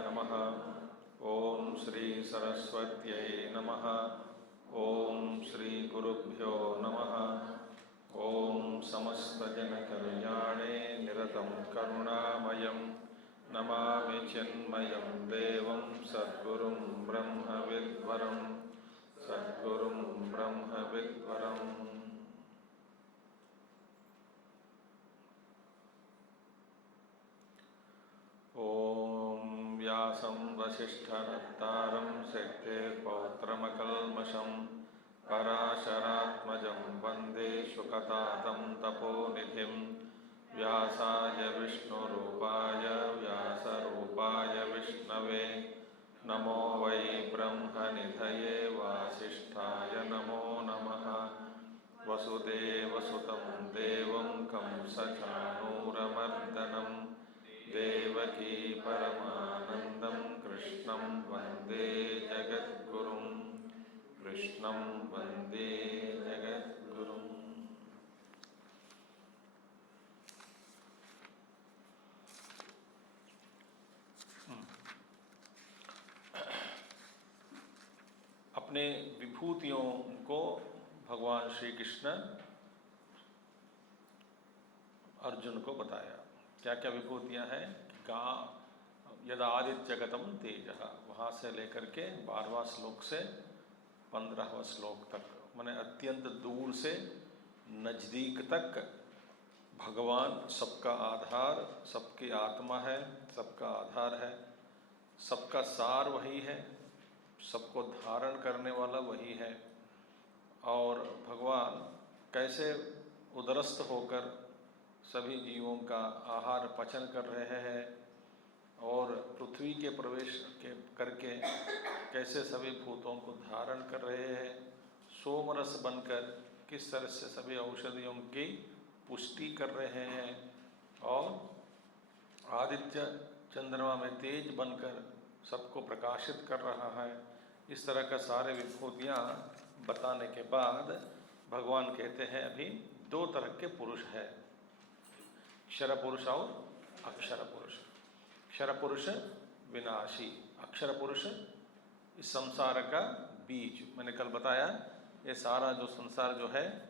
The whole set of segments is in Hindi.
नमः। ओम श्री सरस्वत्यै नमः। ओम श्री गुरुभ्यो नमः। ओम समस्तजनकल्याणे निरतं करुणामयं नमामि चिन्मयं देवं सद्गुरुं ब्रह्मविद्वरं सद्गुरुं ब्रह्मविद्वरम्। ओम व्यासं वसिष्ठनत्तारं शक्तेर्पौत्रमकल्मषं पराशरात्मजं वन्दे शुकतातं तपोनिधिं। व्यासाय विष्णुरूपाय व्यासरूपाय विष्णवे नमो वै ब्रह्मनिधये वासिष्ठाय नमो नमः। वसुदेवसुतं देवं कंसचाणूरमर्दनं देवकी परमानन्दं कृष्णं वन्दे जगद्गुरुं कृष्णं वन्दे जगद्गुरुम्। अपने विभूतियों को भगवान श्री कृष्ण अर्जुन को बताया। क्या क्या विभूतियां हैं? गा यदा आदित्यगतम तेजः, वहाँ से लेकर के 12वां श्लोक से 15वां श्लोक तक, माने अत्यंत दूर से नजदीक तक भगवान सबका आधार, सबकी आत्मा है, सबका आधार है, सबका सार वही है, सबको धारण करने वाला वही है। और भगवान कैसे उदरस्थ होकर सभी जीवों का आहार पचन कर रहे हैं और पृथ्वी के प्रवेश के करके कैसे सभी भूतों को धारण कर रहे हैं, सोमरस बनकर किस तरह से सभी औषधियों की पुष्टि कर रहे हैं, और आदित्य चंद्रमा में तेज बनकर सबको प्रकाशित कर रहा है। इस तरह का सारे विभूतियाँ बताने के बाद भगवान कहते हैं अभी दो तरह के पुरुष है, क्षर पुरुष और अक्षर पुरुष। क्षर पुरुष विनाशी, अक्षर पुरुष इस संसार का बीज। मैंने कल बताया ये सारा जो संसार जो है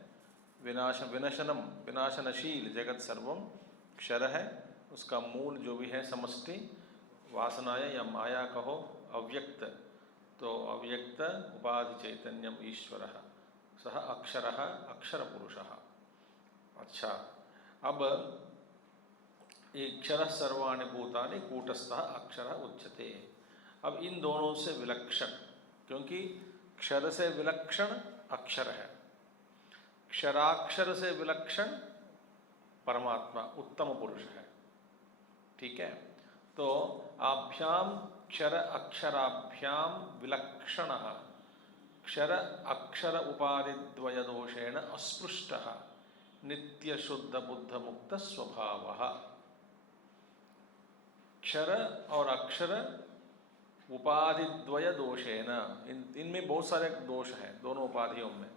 विनाशनशील जगत सर्वम क्षर है। उसका मूल जो भी है समष्टि वासनाएं या माया कहो, अव्यक्त, तो अव्यक्त उपाधि चैतन्यम ईश्वरः सह अक्षरः अक्षर पुरुषः। अच्छा, अब ये क्षरः सर्वाणि भूतानि कूटस्थः अक्षरः उच्यते। अब इन दोनों से विलक्षण, क्योंकि क्षर से विलक्षण अक्षर है, क्षराक्षर से विलक्षण परमात्मा उत्तम पुरुष है। ठीक है, तो आभ्याम क्षर अक्षराभ्याम विलक्षणः क्षर अक्षर उपाधिद्वय दोषेण अस्पृष्टः नित्य शुद्ध बुद्ध मुक्त स्वभावः। क्षर और अक्षर उपाधिद्वय दोषेण, इनमें बहुत सारे दोष हैं दोनों उपाधियों में।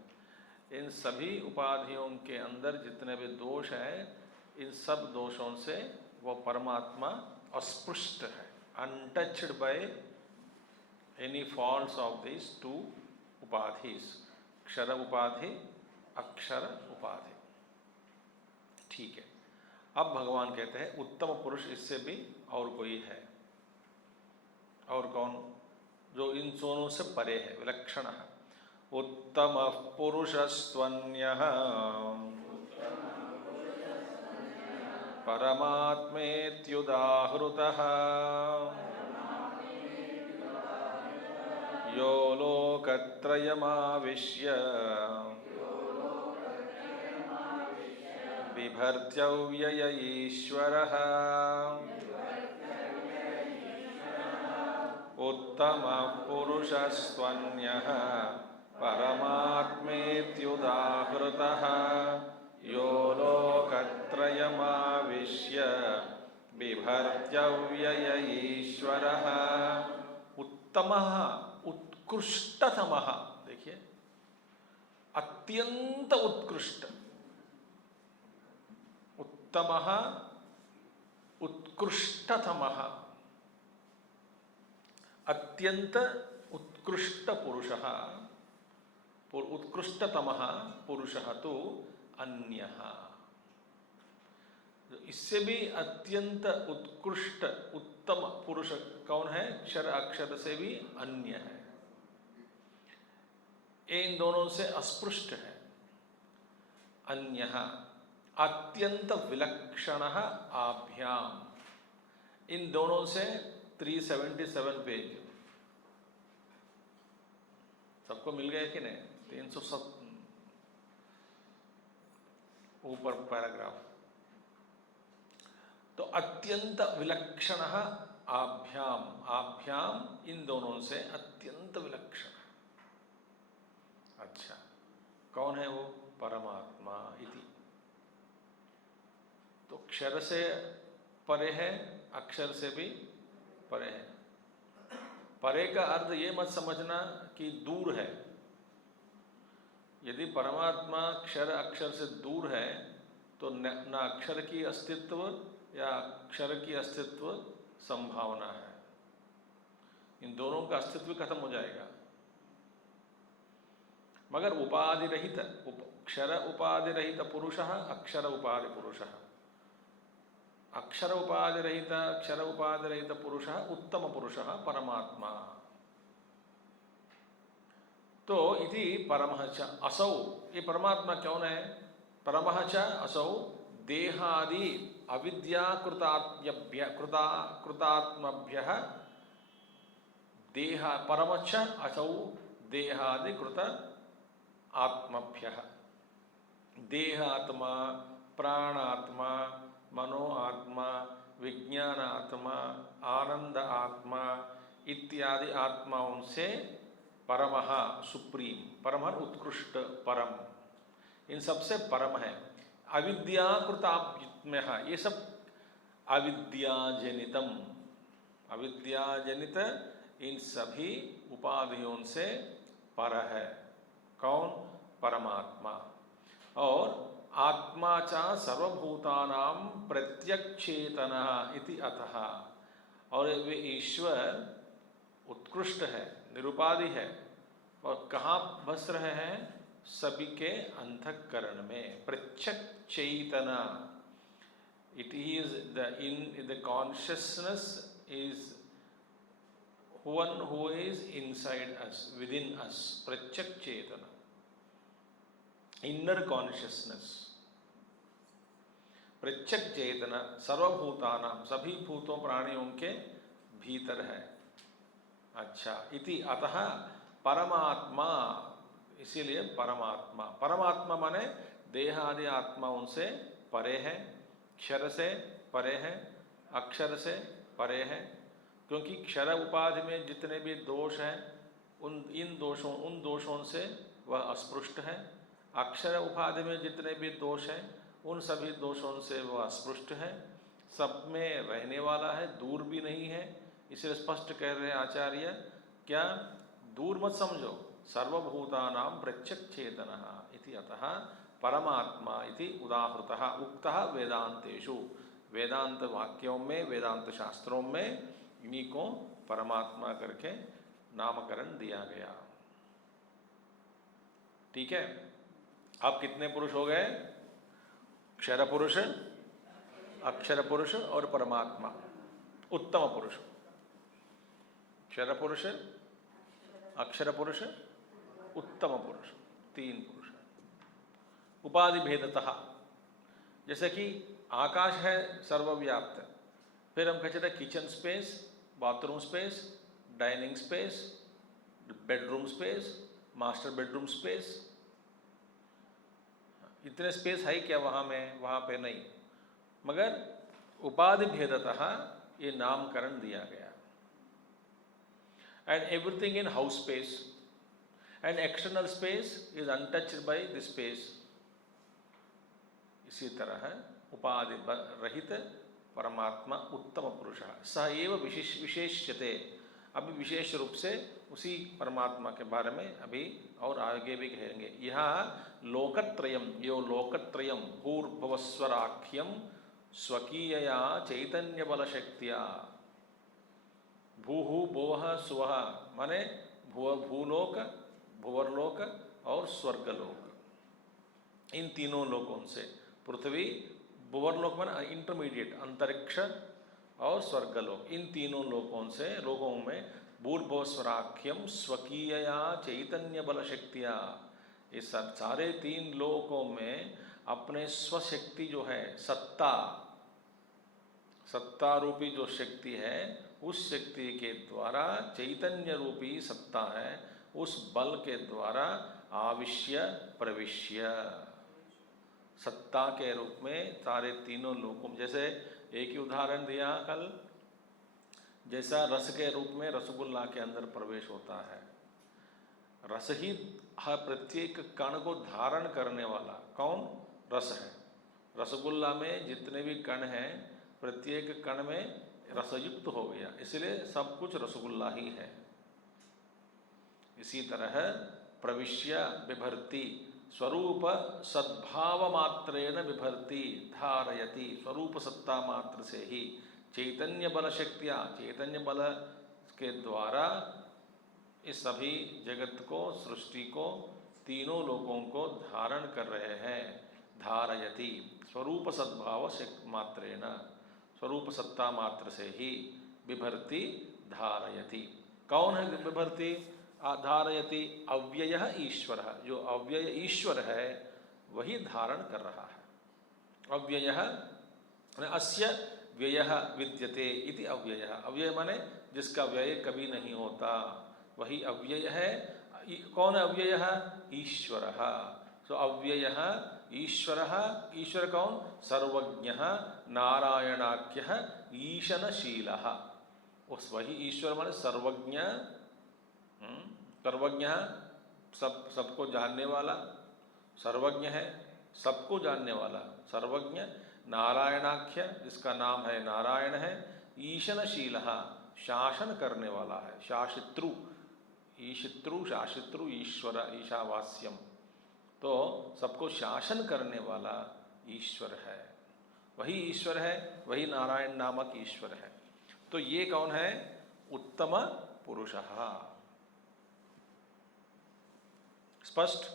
इन सभी उपाधियों के अंदर जितने भी दोष हैं, इन सब दोषों से वो परमात्मा अस्पृष्ट है, untouched by any faults of this two उपाधिज, क्षर उपाधि अक्षर उपाधि। ठीक है, अब भगवान कहते हैं उत्तम पुरुष इससे भी और कोई है। और कौन? जो इन दोनों से परे है, विलक्षण है। उत्तम पुरुषस्त्वन्यः परमात्मेत्युदाहृतः यो लोकत्रयमाविश्य बिभर्त्यव्यय ईश्वरः। उत्तम पुरुषस्त्वन्यः परमात्मेत्युदाहृतः यो लोकत्रयमाविश्य बिभर्त्यव्यय ईश्वरः। उत्तमः, उत्कृष्टतमः, देखिए अत्यंत उत्कृष्ट, उत्तमः उत्कृष्टतमः, अत्यंत उत्कृष्ट पुरुषः, उत्कृष्टतमः पुरुषः तो अन्यः। इससे भी अत्यंत उत्कृष्ट उत्तम पुरुष कौन है? क्षर अक्षर से भी अन्य है, इन दोनों से अस्पृष्ट है। अन्यः अत्यंत विलक्षणः आभ्याम, इन दोनों से 377 पेज सबको मिल गए कि नहीं? 307 ऊपर पैराग्राफ। तो अत्यंत विलक्षणः आभ्याम, आभ्याम इन दोनों से अत्यंत विलक्षण। अच्छा, कौन है वो? परमात्मा इति। तो क्षर से परे है, अक्षर से भी परे है। परे का अर्थ ये मत समझना कि दूर है। यदि परमात्मा क्षर अक्षर से दूर है तो न अक्षर की अस्तित्व या अक्षर की अस्तित्व संभावना है, इन दोनों का अस्तित्व खत्म हो जाएगा। मगर उपाधि रहित, क्षर उपाधि रहित पुरुषः अक्षर उपाधि पुरुषः, अक्षर उपाधि रहित क्षर उपाधि रहित पुरुषः उत्तम पुरुषः परमात्मा। तो इति परमः च असौ, ये परमात्मा कौन है? परमः च असौ देहादि कृतात्मभ्यः, देह परमः च असौ देहादि कृत आत्मभ्यः, देहात्मा, प्राणात्मा, मनो आत्मा, विज्ञान आत्मा, आनंद आत्मा इत्यादि आत्माओं से परमः सुप्रीम, परम उत्कृष्ट परम, इन सबसे परम है। अविद्याकृतात्म्यः, ये सब अविद्याजनितम, अविद्याजनित इन सभी उपाधियों से पर है। कौन? परमात्मा। और आत्मा च सर्वभूतानां प्रत्यक्षेतनः इति अतः, और वे ईश्वर उत्कृष्ट है, निरुपाधि है, और कहाँ बस रहे हैं? सभी के अंतःकरण में। प्रत्यक्ष चैतना, it is the in the consciousness is one who is inside us, within us, प्रत्यक्ष चेतना, inner consciousness। प्रत्यक्ष चेतना सर्वभूतानां, सभी भूतों प्राणियों के भीतर है। अच्छा, इति अतः परमात्मा, इसीलिए परमात्मा, परमात्मा माने देहादि आत्माओं से परे है, क्षर से परे है, अक्षर से परे है। क्योंकि क्षर उपाधि में जितने भी दोष हैं उन दोषों से वह अस्पृष्ट है। अक्षर उपाधि में जितने भी दोष हैं उन सभी दोषों से वह अस्पृष्ट है, सब में रहने वाला है, दूर भी नहीं है। इसलिए स्पष्ट कह रहे हैं आचार्य, क्या दूर मत समझो, सर्वभूतानां प्रत्यक्ष चेतनः इति अतः परमात्मा इति उदाहृतः उक्तः वेदांतेषु, वेदांत वाक्यों में, वेदांत शास्त्रों में इन्हीं को परमात्मा करके नामकरण दिया गया। ठीक है, अब कितने पुरुष हो गए? क्षर पुरुष, अक्षर पुरुष और परमात्मा, उत्तम पुरुष। क्षर पुरुष, अक्षर पुरुष, उत्तम पुरुष, तीन पुरुष। उपाधि भेदतः, जैसे कि आकाश है सर्वव्याप्त, फिर हम कहते हैं kitchen space, bathroom space, dining space, bedroom space, master bedroom space. इतने स्पेस है क्या वहाँ में? वहाँ पे नहीं, मगर उपाधि भेदतः ये नामकरण दिया गया। And everything in house space and external space is untouched by this space. इसी तरह है उपाधि रहित परमात्मा उत्तम पुरुष, सह एव विशेष्यते। अभी विशेष रूप से उसी परमात्मा के बारे में अभी और आगे भी कहेंगे। यह लोकत्रयम, यो लोकत्रयम भूर्भुवस्वराख्यम स्वकीयया चैतन्य बल शक्तिया भूहु भुवः सुवः माने भूलोक, भुवर्लोक और स्वर्गलोक, इन तीनों लोकों से, पृथ्वी, भुवर्लोक माने इंटरमीडिएट अंतरिक्ष और स्वर्गलोक, इन तीनों लोकों में भूर्भुवस्वराख्यम स्वकीयया चैतन्य बल शक्तिया, ये सब सारे तीन लोकों में अपने स्वशक्ति जो है, सत्ता रूपी जो शक्ति है, उस शक्ति के द्वारा, चैतन्य रूपी सत्ता है, उस बल के द्वारा आविश्य प्रविश्य, सत्ता के रूप में सारे तीनों लोकों में, जैसे एक ही उदाहरण दिया कल, जैसा रस के रूप में रसगुल्ला के अंदर प्रवेश होता है, रस ही प्रत्येक कण को धारण करने वाला कौन? रस है। रसगुल्ला में जितने भी कण हैं, प्रत्येक कण में रसयुक्त हो गया, इसलिए सब कुछ रसगुल्ला ही है। इसी तरह प्रविश्य बिभर्ति, स्वरूप सद्भाव मात्रेण बिभर्ति धारयति, स्वरूप सत्ता मात्र से ही चैतन्य बल शक्तियाँ, चैतन्य बल के द्वारा इस सभी जगत को, सृष्टि को, तीनों लोगों को धारण कर रहे हैं। धारयति स्वरूप सद्भाव मात्रेण, स्वरूप सत्ता मात्र से ही, बिभर्ति धारयति, कौन है बिभर्ति धारयति? अव्ययः ईश्वरः, जो अव्यय ईश्वर है वही धारण कर रहा है। अव्ययः अस्य व्ययः विद्यते इति अव्ययः, अव्यय माने जिसका व्यय कभी नहीं होता, वही अव्यय है। कौन है अव्ययः? ईश्वरः। सो अव्ययः ईश्वरः, ईश्वर कौन? सर्वज्ञः नारायणाख्यः ईशनशीलः, उस वही ईश्वर माने सर्वज्ञ, सर्वज्ञ सबको जानने वाला, सर्वज्ञ है, सबको जानने वाला सर्वज्ञ, नारायणाख्य जिसका नाम है नारायण है, ईशनशीलः शासन करने वाला है, शासितृ, ईशितृ शासितृ ईश्वर ईशावास्यम, तो सबको शासन करने वाला ईश्वर है, वही ईश्वर है, वही नारायण नामक ईश्वर है। तो ये कौन है? उत्तम पुरुषः। स्पष्ट?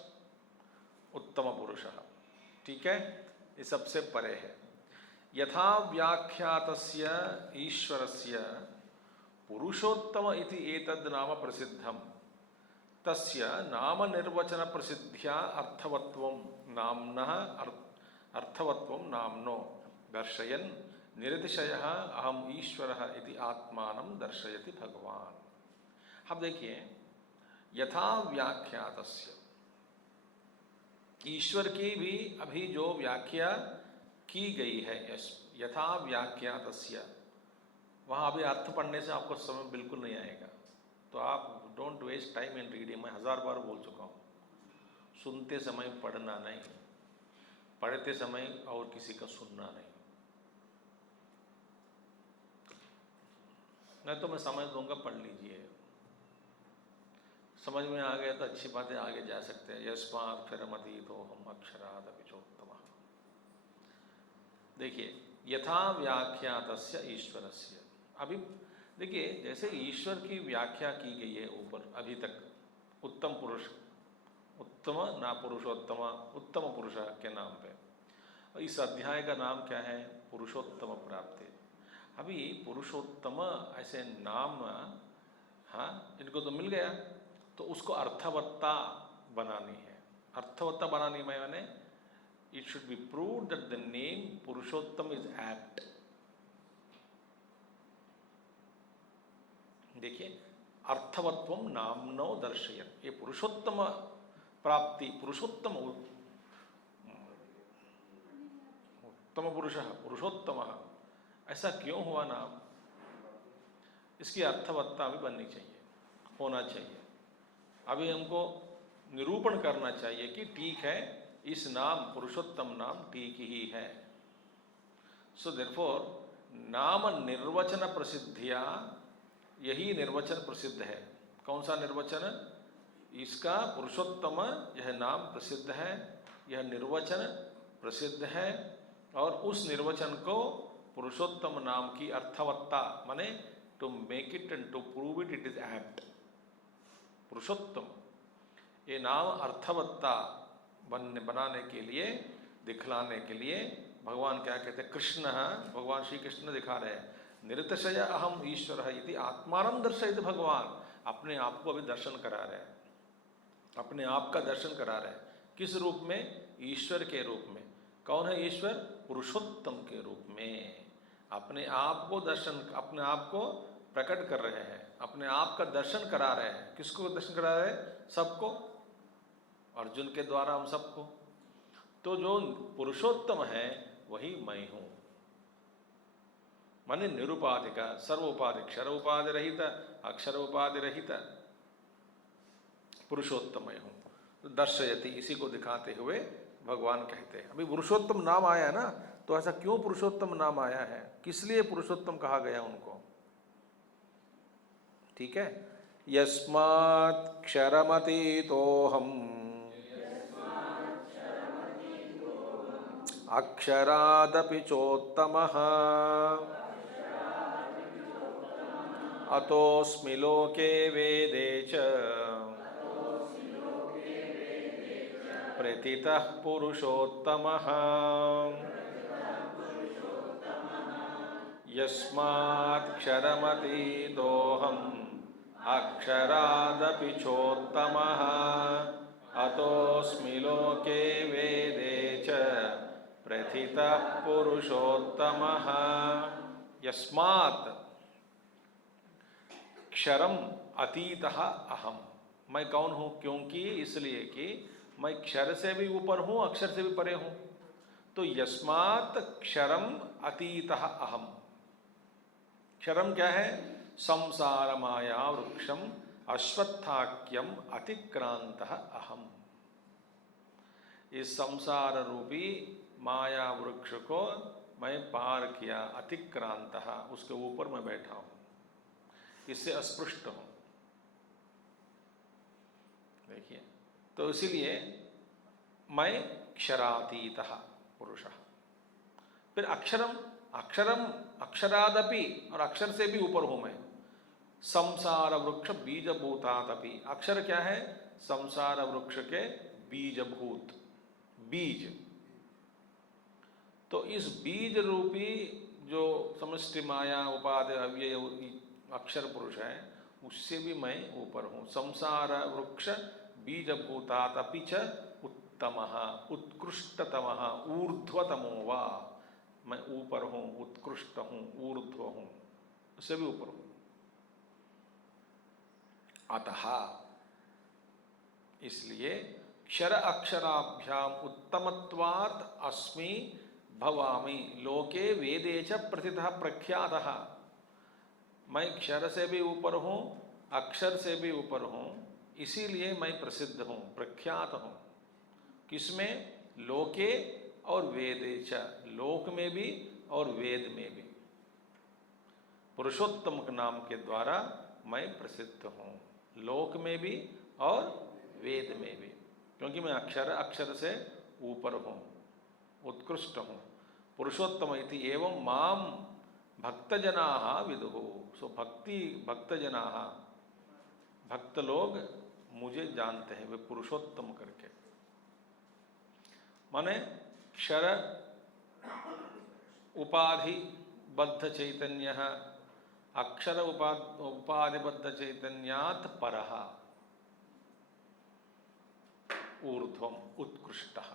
उत्तम पुरुषः, ठीक है, ये सबसे परे है। यथा व्याख्यातस्य ईश्वरस्य पुरुषोत्तम इति एतद् नाम प्रसिद्धम, तस्य नाम निर्वचन प्रसिद्ध्या अर्थवत्वं नाम्नः अर्थवत्वं नाम्नो दर्शयन् निरतिशयः अहम ईश्वरः इति आत्मानं दर्शयति भगवान। अब देखिए, यथा व्याख्यातस्य, ईश्वर की भी अभी जो व्याख्या की गई है, यथा व्याख्यातस्य, वहाँ अभी अर्थ पढ़ने से आपको समझ बिल्कुल नहीं आएगा, तो आप don't waste time in reading. मैं 1000 बार बोल चुका हूँ, सुनते समय पढ़ना नहीं, पढ़ते समय और किसी का सुनना नहीं। नहीं तो मैं समझ दूंगा, पढ़ लीजिए, समझ में आ गया तो अच्छी बातें, आगे जा सकते हैं। यस्माक्षरमतीतो हम अक्षराद अपिचोत्तमः। देखिए, यथा व्याख्यातस्य ईश्वरस्य, अभी देखिए जैसे ईश्वर की व्याख्या की गई है ऊपर अभी तक, उत्तम पुरुष, उत्तम ना पुरुषोत्तम, उत्तम पुरुष के नाम पे। इस अध्याय का नाम क्या है? पुरुषोत्तम प्राप्ति। अभी पुरुषोत्तम ऐसे नाम, हाँ, इनको तो मिल गया, तो उसको अर्थवत्ता बनानी है। अर्थवत्ता बनानी मैंने, it should be proved that the name Purushottam is apt. देखिए, अर्थवत्वम नामनो दर्शयन, ये पुरुषोत्तम प्राप्ति, पुरुषोत्तम, उत्तम पुरुष, पुरुषोत्तम, ऐसा क्यों हुआ नाम? इसकी अर्थवत्ता भी बननी चाहिए, होना चाहिए। अभी हमको निरूपण करना चाहिए कि ठीक है, इस नाम पुरुषोत्तम नाम ठीक ही है। सो देयरफॉर नाम निर्वचन प्रसिद्धिया, यही निर्वचन प्रसिद्ध है। कौन सा निर्वचन? इसका पुरुषोत्तम, यह नाम प्रसिद्ध है, यह निर्वचन प्रसिद्ध है, और उस निर्वचन को पुरुषोत्तम नाम की अर्थवत्ता माने to make it and to prove it, it is apt. पुरुषोत्तम, ये नाम अर्थवत्ता बनाने के लिए, दिखलाने के लिए भगवान क्या कहते हैं? कृष्ण, भगवान श्री कृष्ण दिखा रहे हैं, निरतिशय अहम ईश्वर इति आत्मानं दर्शयति। भगवान अपने आप को अभी दर्शन करा रहे हैं, अपने आप का दर्शन करा रहे हैं। किस रूप में? ईश्वर के रूप में। कौन है ईश्वर? पुरुषोत्तम के रूप में अपने आप को दर्शन, अपने आप को प्रकट कर रहे हैं, अपने आप का दर्शन करा रहे हैं। किसको दर्शन करा रहे हैं? सबको, अर्जुन के द्वारा हम सबको। तो जो पुरुषोत्तम है वही मैं हूं, माने निरुपाधिक, सर्वोपाधि, क्षर उपाधि रहित, अक्षर उपाधि रहित पुरुषोत्तम मैं हूं। तो दर्शयति, इसी को दिखाते हुए भगवान कहते हैं। अभी पुरुषोत्तम नाम आया ना, तो ऐसा क्यों पुरुषोत्तम नाम आया है, किस लिए पुरुषोत्तम कहा गया उनको? ठीक है, यस्मात् क्षरमतीतोऽहम् अक्षरादपि चोत्तमः अतोऽस्मि लोके वेदे च प्रथितः पुरुषोत्तमः। यस्मात् क्षरमतीतोऽहम् अक्षरादपि चोत्तमः अतोऽस्मि लोके वेदे च प्रथितः पुरुषोत्तमः। यस्मात् क्षरम अतीतः अहम, मैं कौन हूँ? क्योंकि, इसलिए कि मैं क्षर से भी ऊपर हूँ, अक्षर से भी परे हूँ। तो यस्मात् क्षरम अतीतः अहम, क्षरम क्या है? संसार माया वृक्षम अश्वत्थाख्यम अतिक्रांतः अहम। इस संसार रूपी माया वृक्ष को मैं पार किया, अतिक्रांतः, उसके ऊपर मैं बैठा हूं, इससे अस्पृष्ट हूं। देखिए, तो इसीलिए मैं क्षरातीतः पुरुषः। फिर अक्षरम, अक्षरम अक्षरादपि, और अक्षर से भी ऊपर हूं मैं। संसार वृक्ष बीजभूतादपि, अक्षर क्या है? संसार वृक्ष के बीजभूत, बीज। तो इस बीज रूपी जो समष्टि माया उपाधि अव्यय अक्षर पुरुष है, उससे भी मैं ऊपर हूँ। संसार वृक्ष बीजभूतादपि च उत्तमः, उत्कृष्टतमः, ऊर्ध्वतमो वा, मैं ऊपर हूँ, उत्कृष्ट हूँ, ऊर्ध्व हूँ, उससे भी ऊपर हूँ। अतः, इसलिए क्षर अक्षराभ्याम उत्तमत्वात् अस्मि भवामि लोके वेदे च प्रथितः प्रख्यातः। मैं क्षर से भी ऊपर हूँ, अक्षर से भी ऊपर हूँ, इसीलिए मैं प्रसिद्ध हूँ, प्रख्यात हूँ। किसमें? लोके और वेदे च, लोक में भी और वेद में भी। पुरुषोत्तम के नाम के द्वारा मैं प्रसिद्ध हूँ, लोक में भी और वेद में भी, क्योंकि मैं अक्षर से ऊपर हूँ, उत्कृष्ट हूँ। पुरुषोत्तम इति एवं माम भक्तजनाः विदुः। सो भक्तजनाः, भक्त लोग मुझे जानते हैं, वे पुरुषोत्तम करके। माने क्षर उपाधि बद्ध चैतन्यः अक्षर उपाधिबद्ध चैतन्यात् परः ऊर्ध्वम् उत्कृष्टः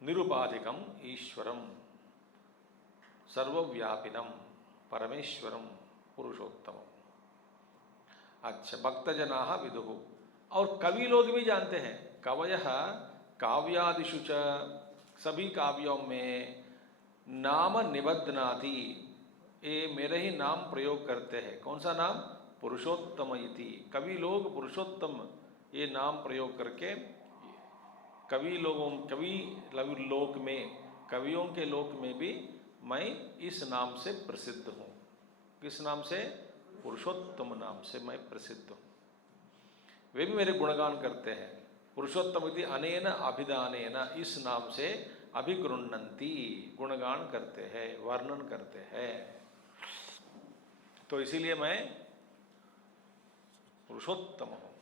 निरुपाधिकम् ईश्वरम् सर्वव्यापिनम् परमेश्वरम् पुरुषोत्तमम्। अच्छा, भक्तजनाः विदुः, और कवि लोग भी जानते हैं। कवयः काव्यादिषु च, सभी काव्यों में नाम निबध्नाति, ये मेरे ही नाम प्रयोग करते हैं। कौन सा नाम? पुरुषोत्तम इति। कवि लोग पुरुषोत्तम ये नाम प्रयोग करके कवि लोक में, कवियों के लोक में भी मैं इस नाम से प्रसिद्ध हूँ। किस नाम से? पुरुषोत्तम नाम से मैं प्रसिद्ध हूँ। वे भी मेरे गुणगान करते हैं। पुरुषोत्तम इति अनेन अभिधानेन, इस नाम से अभिगृह्णन्ति, गुणगान करते हैं, वर्णन करते हैं। तो इसीलिए मैं पुरुषोत्तम हूं।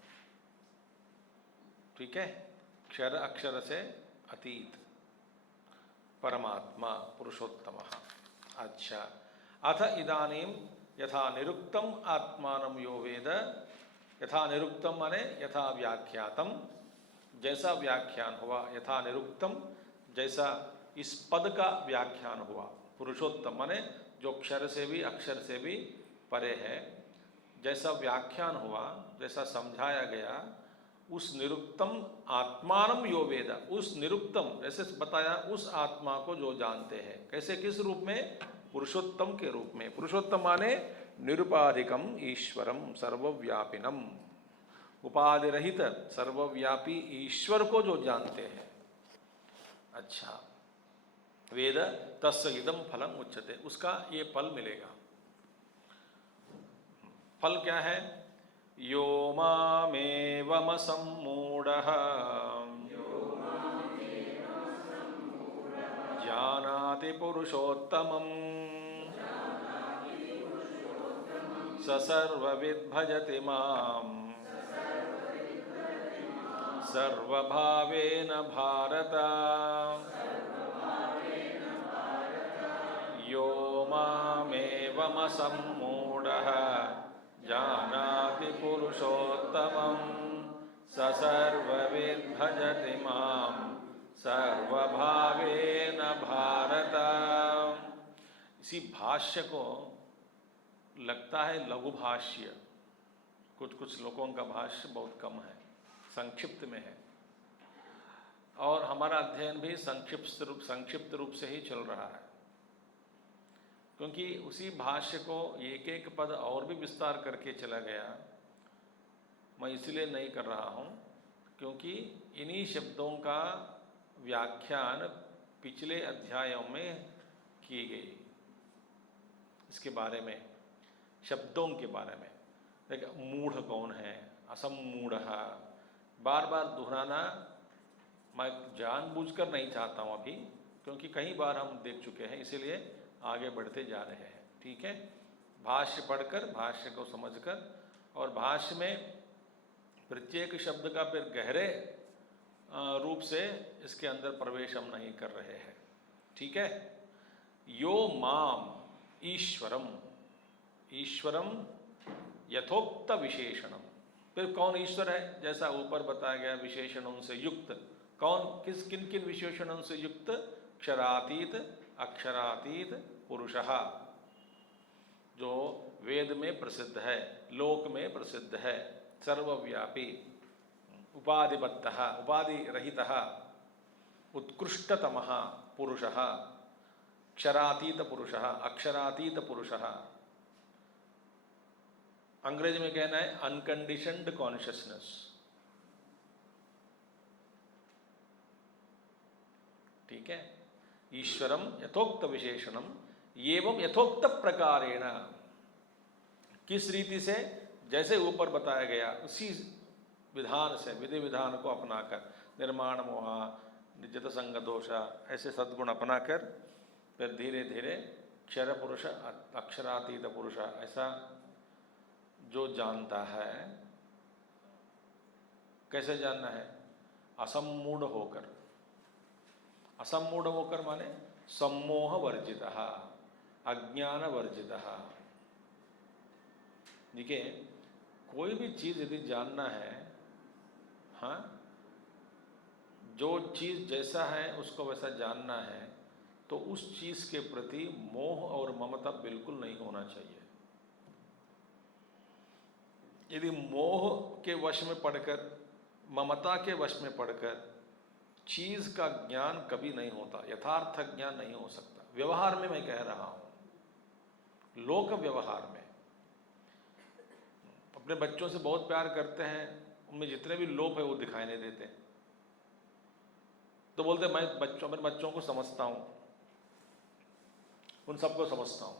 ठीक है, क्षर अक्षर से अतीत, परमात्मा पुरुषोत्तम। अच्छा, अथ इदानीं यथा निरुक्तम आत्मानं यो वेद, यथा निरुक्तम माने यथा व्याख्यातम, जैसा व्याख्यान हुआ, यथा निरुक्तम जैसा इस पद का व्याख्यान हुआ, पुरुषोत्तम माने जो क्षर से भी अक्षर से भी परे है, जैसा व्याख्यान हुआ, जैसा समझाया गया, उस निरुक्तम आत्मानम यो वेद, उस निरुक्तम जैसे बताया उस आत्मा को जो जानते हैं, कैसे, किस रूप में, पुरुषोत्तम के रूप में। पुरुषोत्तम माने निरुपाधिकम ईश्वरम सर्वव्यापिनम, उपाधि रहित सर्वव्यापी ईश्वर को जो जानते हैं। अच्छा, वेद तस्य इदं फलम उच्यते, उसका ये फल मिलेगा। फल क्या है? यो मामेवमसम्मूढः जानाति पुरुषोत्तमम् स सर्वविद् भजति माम् सर्वभावेन भारत। यो मामेवमसम्मूढः जानाति पुरुषोत्तमं स सर्वविद् भजति मां सर्वभावेन भारत। इसी भाष्य को लगता है लघु भाष्य, कुछ लोगों का भाष्य बहुत कम है, संक्षिप्त में है, और हमारा अध्ययन भी संक्षिप्त रूप से ही चल रहा है, क्योंकि उसी भाष्य को एक एक पद और भी विस्तार करके चला गया। मैं इसलिए नहीं कर रहा हूँ क्योंकि इन्हीं शब्दों का व्याख्यान पिछले अध्यायों में की गई, इसके बारे में, शब्दों के बारे में। देखिए, मूढ़ कौन है, असम्मूढ़, बार बार दोहराना मैं जानबूझकर नहीं चाहता हूँ अभी, क्योंकि कई बार हम देख चुके हैं, इसीलिए आगे बढ़ते जा रहे हैं। ठीक है, भाष्य पढ़कर, भाष्य को समझकर, और भाष्य में प्रत्येक शब्द का फिर गहरे रूप से इसके अंदर प्रवेश हम नहीं कर रहे हैं। ठीक है, यो माम ईश्वरम, ईश्वरम यथोक्त विशेषणम, फिर कौन ईश्वर है, जैसा ऊपर बताया गया विशेषणों से युक्त। कौन, किन किन विशेषणों से युक्त? क्षरातीत, अक्षरातीत पुरुषः, जो वेद में प्रसिद्ध है, लोक में प्रसिद्ध है, सर्वव्यापी, उपाधिबद्धः, उपाधि रहितः, उत्कृष्टतमः पुरुषः, क्षरातीत पुरुषः, अक्षरातीत पुरुषः। अंग्रेजी में कहना है अनकंडीशनड कॉन्शियसनेस। ठीक है, ईश्वरम यथोक्त विशेषणम एवं यथोक्त प्रकारेण, किस रीति से, जैसे ऊपर बताया गया उसी विधान से, विधि विधान को अपनाकर, निर्माण मोह, निजत संग दोष, ऐसे सद्गुण अपनाकर फिर धीरे धीरे क्षर पुरुष, अक्षरातीत पुरुष, ऐसा जो जानता है। कैसे जानना है? असम्मूढ़ होकर। असम्मूढ़ होकर माने सम्मोह वर्जितः, अज्ञान वर्जितः। देखिए, कोई भी चीज़ यदि जानना है, हाँ, जो चीज़ जैसा है उसको वैसा जानना है, तो उस चीज़ के प्रति मोह और ममता बिल्कुल नहीं होना चाहिए। यदि मोह के वश में पड़कर, ममता के वश में पड़कर चीज़ का ज्ञान कभी नहीं होता, यथार्थ ज्ञान नहीं हो सकता। व्यवहार में मैं कह रहा हूँ, लोक व्यवहार में अपने बच्चों से बहुत प्यार करते हैं, उनमें जितने भी लोप है वो दिखाई नहीं देते, तो बोलते मैं अपने बच्चों को समझता हूँ, उन सबको समझता हूँ,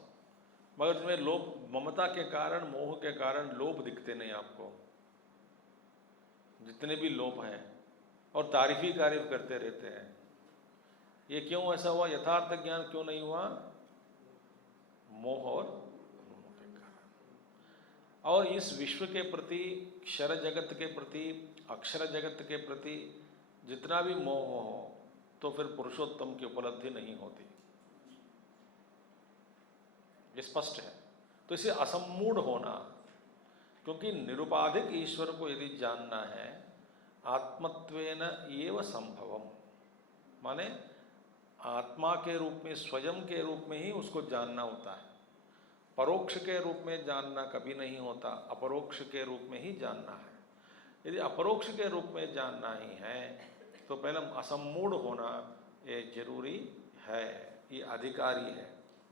मगर तुम्हें लोभ, ममता के कारण, मोह के कारण लोभ दिखते नहीं आपको, जितने भी लोभ हैं, और तारीफ करते रहते हैं। ये क्यों ऐसा हुआ? यथार्थ ज्ञान क्यों नहीं हुआ? मोह और मोह के कारण। और इस विश्व के प्रति, क्षर जगत के प्रति, अक्षर जगत के प्रति जितना भी मोह हो तो फिर पुरुषोत्तम की उपलब्धि नहीं होती। ये स्पष्ट है। तो इसे असम्मूढ़ होना, क्योंकि निरुपाधिक ईश्वर को यदि जानना है आत्मत्वेन एव संभवम, माने आत्मा के रूप में, स्वयं के रूप में ही उसको जानना होता है। परोक्ष के रूप में जानना कभी नहीं होता, अपरोक्ष के रूप में ही जानना है। यदि अपरोक्ष के रूप में जानना ही है तो पहले असम्मूढ़ होना ये जरूरी है, ये अधिकारी है।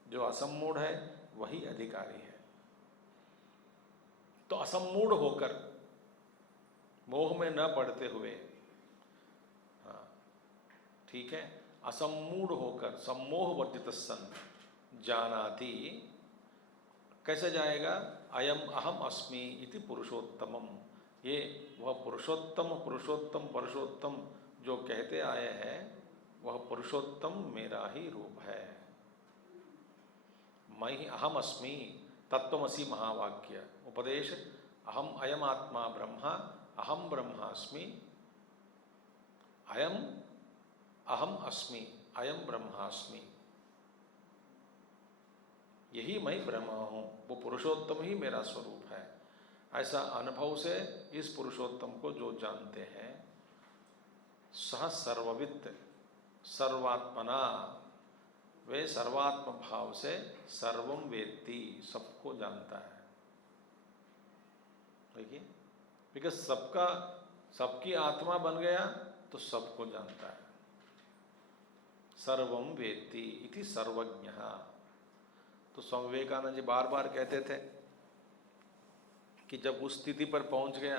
जो असम्मूढ़ है वही अधिकारी है। तो असम्मूढ़ होकर, मोह में न पड़ते हुए, हाँ ठीक है, असम्मूढ़ होकर, सम्मोह वर्जित सन जानाति, कैसे जाएगा? अयम अहम अस्मि इति पुरुषोत्तमम, ये वह पुरुषोत्तम, पुरुषोत्तम पुरुषोत्तम जो कहते आए हैं वह पुरुषोत्तम मेरा ही रूप है। मैं ही अहम अस्मि, तत्वमसि महावाक्य उपदेश, अहम अयम आत्मा ब्रह्मा, अहम ब्रह्मास्मि, अयम अहम अस्मि, अयम ब्रह्मास्मि, यही मैं ब्रह्म हूँ, वो पुरुषोत्तम ही मेरा स्वरूप है। ऐसा अनुभव से इस पुरुषोत्तम को जो जानते हैं, सह सर्ववित्त सर्वात्मना, वे सर्वात्म भाव से सर्वम वेत्ति, सबको जानता है। देखिए, बिकॉज सबका, सबकी आत्मा बन गया तो सबको जानता है। सर्वम वेत्ति इति सर्वज्ञः। तो स्वामी विवेकानंद जी बार बार कहते थे कि जब उस स्थिति पर पहुंच गया,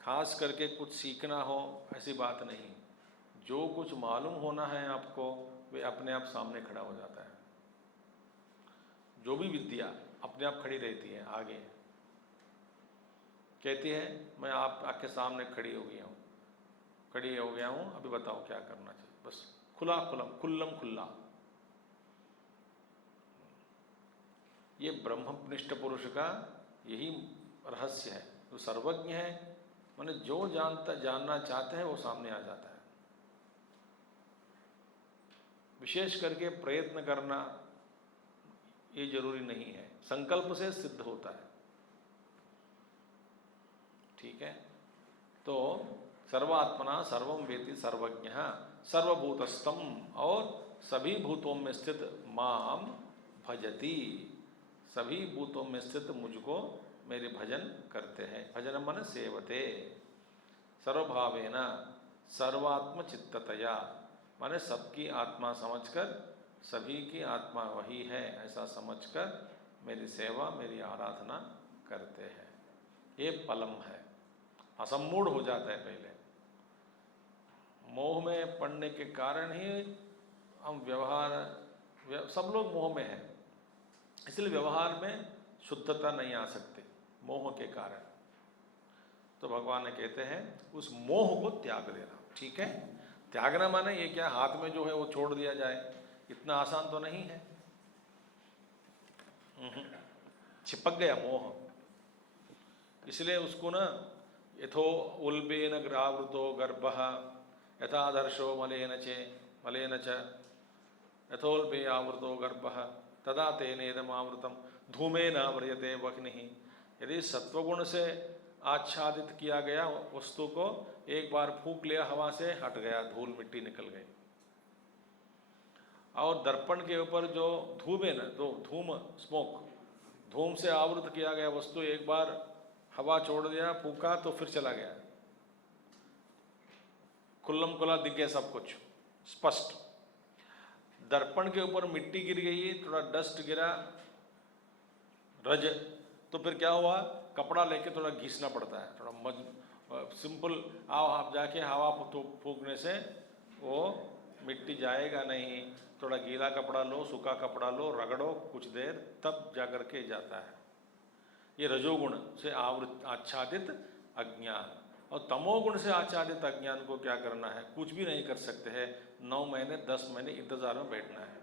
खास करके कुछ सीखना हो, ऐसी बात नहीं, जो कुछ मालूम होना है आपको वे अपने आप सामने खड़ा हो जाता है। जो भी विद्या अपने आप खड़ी रहती है आगे, कहती है मैं आपके सामने खड़ी हो गया हूँ, खड़ी हो गया हूँ, अभी बताओ क्या करना चाहिए, बस खुला खुल्लम खुल्ला। ये ब्रह्मनिष्ठ पुरुष का यही रहस्य है। तो सर्वज्ञ है, माने जो जानना चाहते हैं वो सामने आ जाता है। विशेष करके प्रयत्न करना ये जरूरी नहीं है, संकल्प से सिद्ध होता है। ठीक है, तो सर्वात्मना सर्वं वेत्ति सर्वज्ञः सर्वभूतस्थम, और सभी भूतों में स्थित माम भजति, सभी भूतों में स्थित मुझको मेरे भजन करते हैं। भजन मन सेवते सर्वभावेन सर्वात्म चित्ततया, माने सबकी आत्मा समझकर, सभी की आत्मा वही है ऐसा समझकर मेरी सेवा, मेरी आराधना करते हैं। ये पलम है। असम्मूढ़ हो जाता है पहले, मोह में पड़ने के कारण ही हम सब लोग मोह में हैं, इसलिए व्यवहार में शुद्धता नहीं आ सकती मोह के कारण। तो भगवान कहते हैं उस मोह को त्याग देना। ठीक है, त्यागना माने ये क्या हाथ में जो है वो छोड़ दिया जाए, इतना आसान तो नहीं है। चिपक गया मोह, इसलिए उसको ना यथो उल्बेन ग्रावृतो गर्भः यथादर्शो मलेन च यथोल्बे आवृतो गर्भः तदा तेनेदमावृतम धूमेन व्रियते वह्निः। यदि सत्वगुण से आच्छादित किया गया वस्तु को एक बार फूंक लिया हवा से, हट गया, धूल मिट्टी निकल गई। और दर्पण के ऊपर जो धूम स्मोक, धूम से आवृत किया गया वस्तु एक बार हवा छोड़ दिया, फूंका तो फिर चला गया, खुल्लम खुला दिख गया सब कुछ स्पष्ट। दर्पण के ऊपर मिट्टी गिर गई, थोड़ा डस्ट गिरा, रज, तो फिर क्या हुआ, कपड़ा लेके थोड़ा घिसना पड़ता है, थोड़ा सिंपल आप जाके हवा फूंकने से वो मिट्टी जाएगा नहीं। थोड़ा गीला कपड़ा लो, सूखा कपड़ा लो, रगड़ो कुछ देर, तब जाकर के जाता है। ये रजोगुण से आच्छादित अज्ञान। और तमोगुण से आच्छादित अज्ञान को क्या करना है, कुछ भी नहीं कर सकते हैं, 9 महीने 10 महीने इंतजार में बैठना है।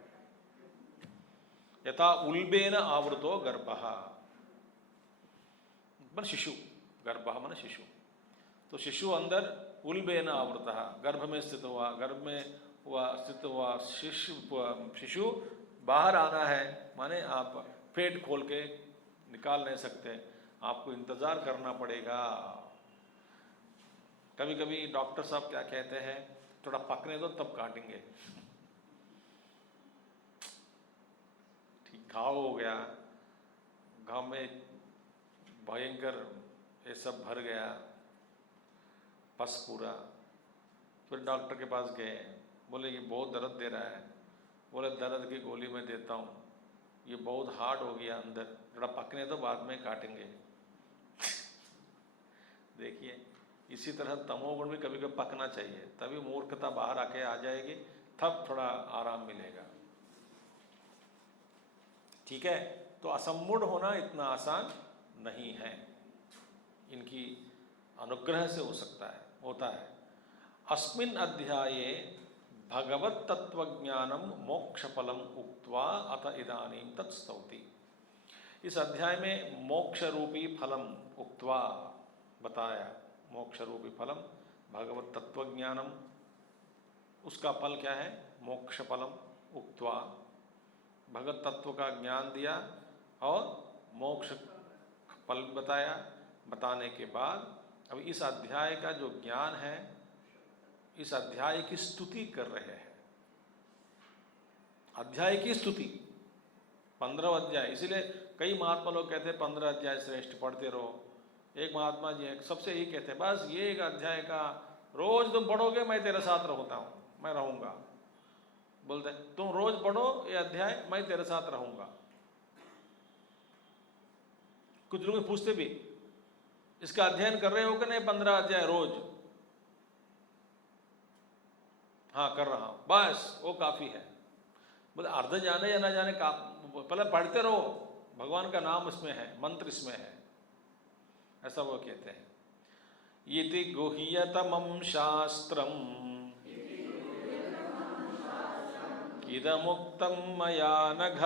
यथा उल्बेन आवृतो गर्भः, मन शिशु, गर्भः मन शिशु। तो शिशु अंदर उल्बेन आवृतः, गर्भ में स्थित हुआ, गर्भ में हुआ स्थित हुआ शिशु बाहर आना है, माने आप पेट खोल के निकाल नहीं सकते, आपको इंतज़ार करना पड़ेगा। कभी कभी डॉक्टर साहब क्या कहते हैं, थोड़ा पकने दो तब काटेंगे। ठीक, घाव हो गया, घाव में भयंकर ये सब भर गया, पस पूरा। फिर डॉक्टर के पास गए, बोले कि बहुत दर्द दे रहा है। बोले दर्द की गोली मैं देता हूँ, ये बहुत हार्ड हो गया अंदर, थोड़ा पकने दो बाद में काटेंगे। देखिए, इसी तरह तमोगुण भी कभी कभी पकना चाहिए, तभी मूर्खता बाहर आके आ जाएगी, तब थोड़ा आराम मिलेगा। ठीक है, तो असम्मूढ़ होना इतना आसान नहीं है, इनकी अनुग्रह से हो सकता है, होता है। अस्मिन् अध्याये भगवत तत्वज्ञानम मोक्षफलम उक्त्वा अत इदानीं तत्स्तौति। इस अध्याय में मोक्ष रूपी फलम उक्त्वा बताया, मोक्ष रूपी फलम भगवत तत्वज्ञानम, उसका फल क्या है, मोक्ष फलम उक्त्वा, भगवत तत्व का ज्ञान दिया और मोक्ष फल बताया। बताने के बाद अब इस अध्याय का जो ज्ञान है, इस अध्याय की स्तुति कर रहे हैं, अध्याय की स्तुति। 15 अध्याय, इसीलिए कई महात्मा लोग कहते हैं 15 अध्याय श्रेष्ठ, पढ़ते रहो। एक महात्मा जी हैं, सबसे यही कहते हैं, बस ये एक अध्याय का रोज तुम पढ़ोगे मैं तेरे साथ रहता हूँ, मैं रहूँगा। बोलते तुम रोज पढ़ो ये अध्याय, मैं तेरे साथ रहूँगा। कुछ लोग पूछते भी, इसका अध्ययन कर रहे हो कि नहीं 15 अध्याय रोज? हाँ कर रहा हूँ, बस वो काफ़ी है। बोले अर्ध जाने या ना जाने का, पहले पढ़ते रहो, भगवान का नाम इसमें है, मंत्र इसमें है, ऐसा वो कहते हैं। इति गुह्यतमं शास्त्रम् इदमुक्तं मया नघ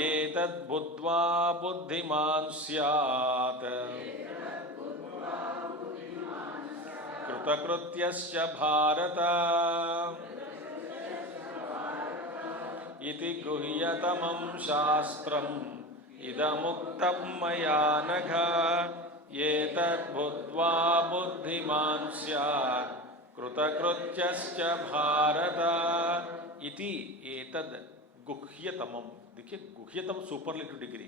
एतद्बुद्ध्वा बुद्धिमान् स्यात् कृतकृत्यश्च भारत। इति गुह्यतमं शास्त्रम् इदमुक्तं मया नघ एतद्बुद्ध्वा बुद्धिमान् स्यात् कृतकृत्यश्च भारत। इति एतद् गुह्यतमं, देखिए गुह्यतम सुपरलेटिव डिग्री,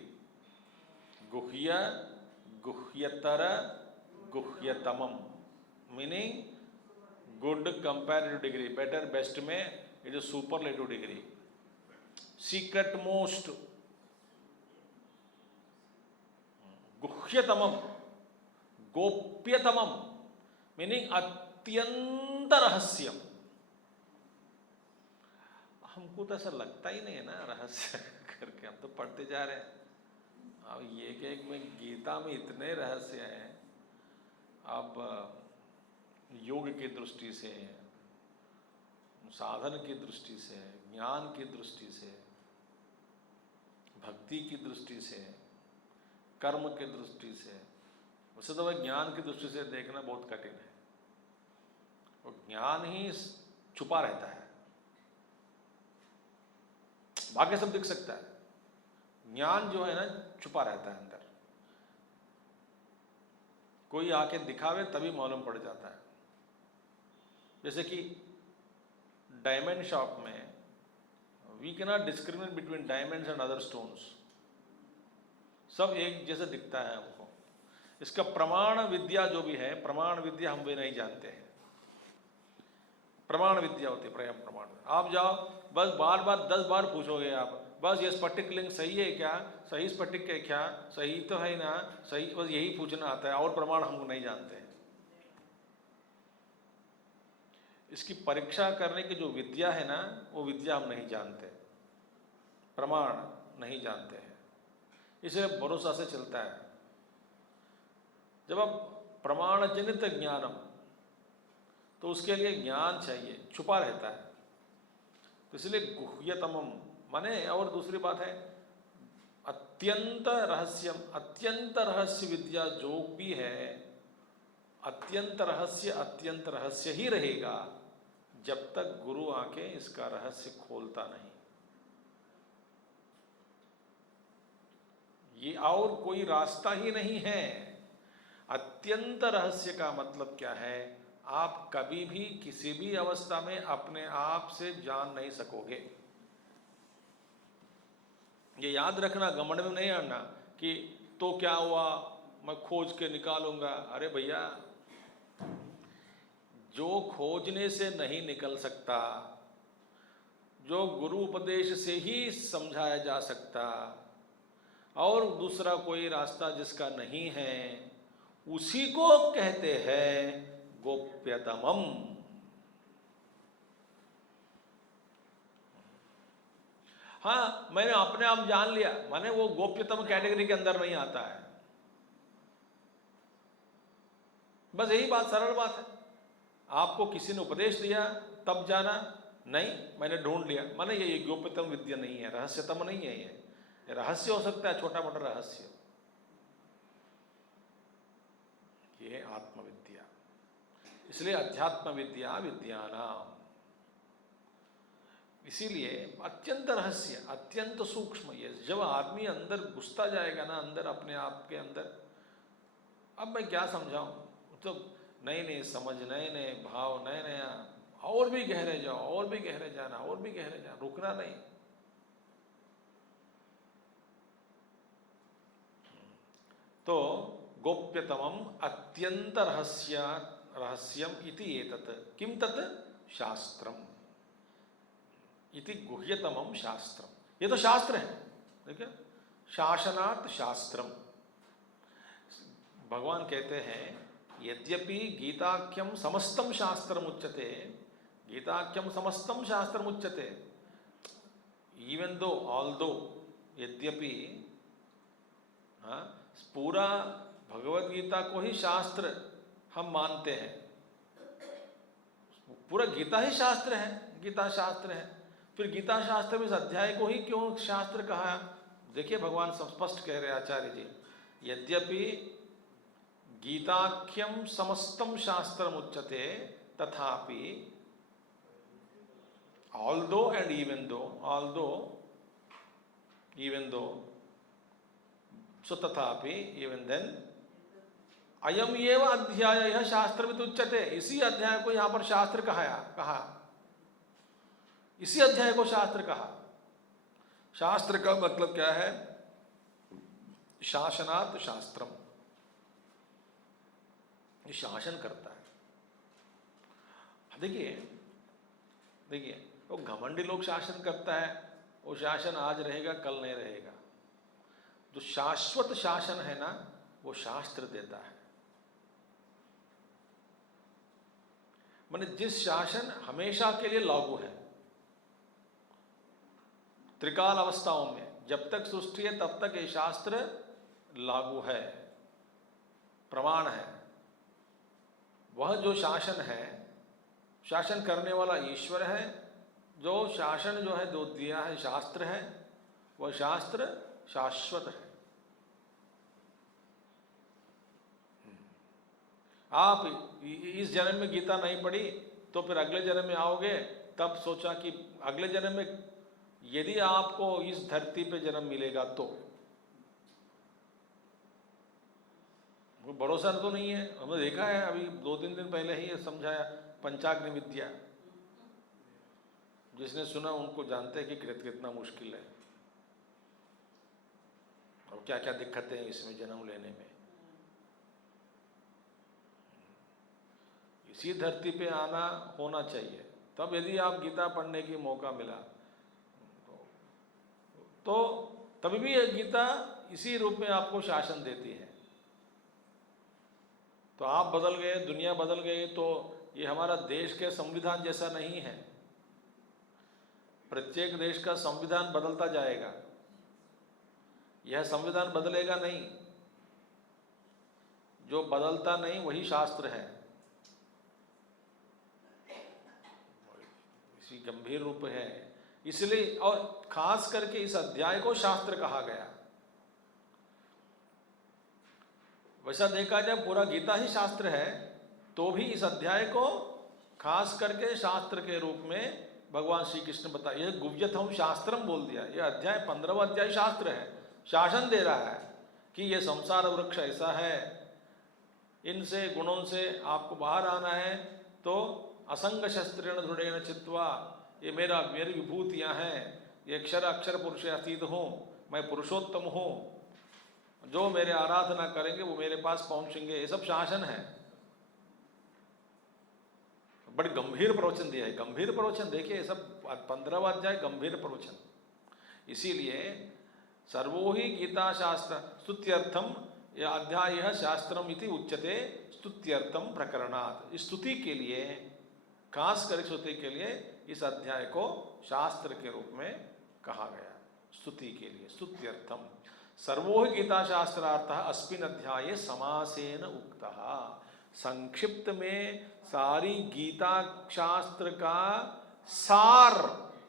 गुह्य, गुह्यतर, गुह्यतमम, meaning good comparative degree, better best में it is superlative degree. Secret most, गुह्यतमम, गोप्यतमम, मीनिंग अत्यंत रहस्यम। हमको तो ऐसा लगता ही नहीं है ना रहस्य करके, हम तो पढ़ते जा रहे हैं। अब एक में गीता में इतने रहस्य हैं। अब योग की दृष्टि से, साधन की दृष्टि से, ज्ञान की दृष्टि से, भक्ति की दृष्टि से, कर्म की दृष्टि से, वैसे तो वह ज्ञान की दृष्टि से देखना बहुत कठिन है, और ज्ञान ही छुपा रहता है, बाकी सब दिख सकता है, ज्ञान जो है ना छुपा रहता है अंदर, कोई आके दिखावे तभी मालूम पड़ जाता है। जैसे कि डायमंड शॉप में we can not discriminate between diamonds and other stones, सब एक जैसे दिखता है हमको। इसका प्रमाण विद्या जो भी है, प्रमाण विद्या हम भी नहीं जानते हैं, प्रमाण विद्या होती है। प्रमाण आप जाओ, बस बार बार 10 बार पूछोगे आप, बस ये स्फटिक लिंग सही है क्या, सही स्फटिक है क्या, सही तो है ना, सही, बस यही पूछना आता है, और प्रमाण हमको नहीं जानते हैं। इसकी परीक्षा करने की जो विद्या है ना, वो विद्या हम नहीं जानते, प्रमाण नहीं जानते हैं, इसलिए भरोसा से चलता है। जब आप प्रमाण जनित ज्ञानम, तो उसके लिए ज्ञान चाहिए, छुपा रहता है, तो इसलिए गुह्यतमम माने। और दूसरी बात है, अत्यंत रहस्यम, अत्यंत रहस्य विद्या जो भी है, अत्यंत रहस्य ही रहेगा जब तक गुरु आके इसका रहस्य खोलता नहीं। ये और कोई रास्ता ही नहीं है। अत्यंत रहस्य का मतलब क्या है? आप कभी भी किसी भी अवस्था में अपने आप से जान नहीं सकोगे। ये याद रखना, घमंड में नहीं आना कि तो क्या हुआ मैं खोज के निकालूंगा। अरे भैया, जो खोजने से नहीं निकल सकता, जो गुरु उपदेश से ही समझाया जा सकता, और दूसरा कोई रास्ता जिसका नहीं है, उसी को कहते हैं गोप्यतमम। हाँ, मैंने अपने आप जान लिया, माने वो गोप्यतम कैटेगरी के अंदर नहीं आता है। बस यही बात, सरल बात है। आपको किसी ने उपदेश दिया तब जाना नहीं, मैंने ढूंढ लिया, माने ये गोप्यतम विद्या नहीं है, रहस्यतम नहीं है। ये रहस्य हो सकता है, छोटा मोटा रहस्य। ये आत्मविद्या, इसलिए अध्यात्म विद्या विद्यानाम। इसीलिए अत्यंत रहस्य, अत्यंत सूक्ष्म। ये जब आदमी अंदर घुसता जाएगा ना, अंदर अपने आप के अंदर, अब मैं क्या समझाऊं, तो नए नए समझ, नए नए भाव, नए नया, और भी गहरे जाओ, और भी गहरे जाना, और भी गहरे जाना, रुकना नहीं। तो गोप्यतमम अत्यंत रहस्यम इति एतत्। किम तत्? शास्त्रम इति गुह्यतमम शास्त्रम। ये तो शास्त्र है, देखिए, शासनात् शास्त्रम। भगवान कहते हैं यद्यपि गीताख्यम समस्तम शास्त्रम उच्यते, गीताख्यम समस्तम शास्त्रम उच्यते, इवन दो, ऑल दो, यद्यपि, हाँ, पूरा भगवत गीता को ही शास्त्र हम मानते हैं, पूरा गीता ही शास्त्र है, गीता शास्त्र है, फिर गीता शास्त्र में इस अध्याय को ही क्यों शास्त्र कहा? देखिए भगवान स्पष्ट कह रहे हैं आचार्य जी, यद्यपि गीताख्यम समस्तम शास्त्रम उच्यते तथापि, although and even though, although, even though, so तथापि, even then, अयम एव अध्याय यह शास्त्रविद उच्यते। इसी अध्याय को यहां पर शास्त्र कहा, इसी अध्याय को शास्त्र कहा। शास्त्र का मतलब क्या है? शासनात् शास्त्रम, ये शासन करता है। देखिए वो घमंडी लोग शासन करता है, वो शासन आज रहेगा कल नहीं रहेगा। जो शाश्वत शासन है ना, वो शास्त्र देता है। माने जिस शासन हमेशा के लिए लागू है, त्रिकाल अवस्थाओं में, जब तक सृष्टि है तब तक ये शास्त्र लागू है, प्रमाण है। वह जो शासन है, शासन करने वाला ईश्वर है। जो शासन जो है जो दिया है शास्त्र है, वह शास्त्र शाश्वत है। आप इस जन्म में गीता नहीं पढ़ी तो फिर अगले जन्म में आओगे, तब सोचा कि अगले जन्म में यदि आपको इस धरती पे जन्म मिलेगा तो, वो भरोसा तो नहीं है। हमने देखा है, अभी 2-3 दिन पहले ही समझाया पंचाग्नि विद्या। जिसने सुना उनको जानते हैं कि कितना मुश्किल है और क्या क्या दिक्कतें हैं इसमें जन्म लेने में। इसी धरती पे आना होना चाहिए, तब यदि आप गीता पढ़ने की मौका मिला तो तभी भी ये गीता इसी रूप में आपको शासन देती है। तो आप बदल गए, दुनिया बदल गई, तो ये हमारा देश के संविधान जैसा नहीं है। प्रत्येक देश का संविधान बदलता जाएगा, यह संविधान बदलेगा नहीं। जो बदलता नहीं वही शास्त्र है। इसी गंभीर रूप है, इसलिए और खास करके इस अध्याय को शास्त्र कहा गया। वैसा देखा जाए पूरा गीता ही शास्त्र है, तो भी इस अध्याय को खास करके शास्त्र के रूप में भगवान श्री कृष्ण बता, यह गुव्यतम शास्त्रम बोल दिया। यह अध्याय 15वां अध्याय शास्त्र है, शासन दे रहा है कि यह संसार वृक्ष ऐसा है, इनसे गुणों से आपको बाहर आना है तो असंग शस्त्रेण दृढ़ेन चित्वा, ये मेरी विभूतियाँ हैं, ये अक्षर पुरुष अतीत हूँ, मैं पुरुषोत्तम हूँ, जो मेरे आराधना करेंगे वो मेरे पास पहुँचेंगे, ये सब शासन है। बड़ी गंभीर प्रवचन दिया है, गंभीर प्रवचन देखिए, ये सब 15वां अध्याय गंभीर प्रवचन। इसीलिए सर्वो ही गीता शास्त्र स्तुत्यर्थम, यह अध्याय शास्त्रम इति उच्यते स्तुत्यर्थम प्रकरणात्। इस स्तुति के लिए, खास कर स्तुति के लिए इस अध्याय को शास्त्र के रूप में कहा गया, स्तुति के लिए, स्तुत्यर्थम। सर्वो ही गीता शास्त्रार्थः अस्मिन् अध्याये समासेन उक्तः। संक्षिप्त में सारी गीता शास्त्र का सार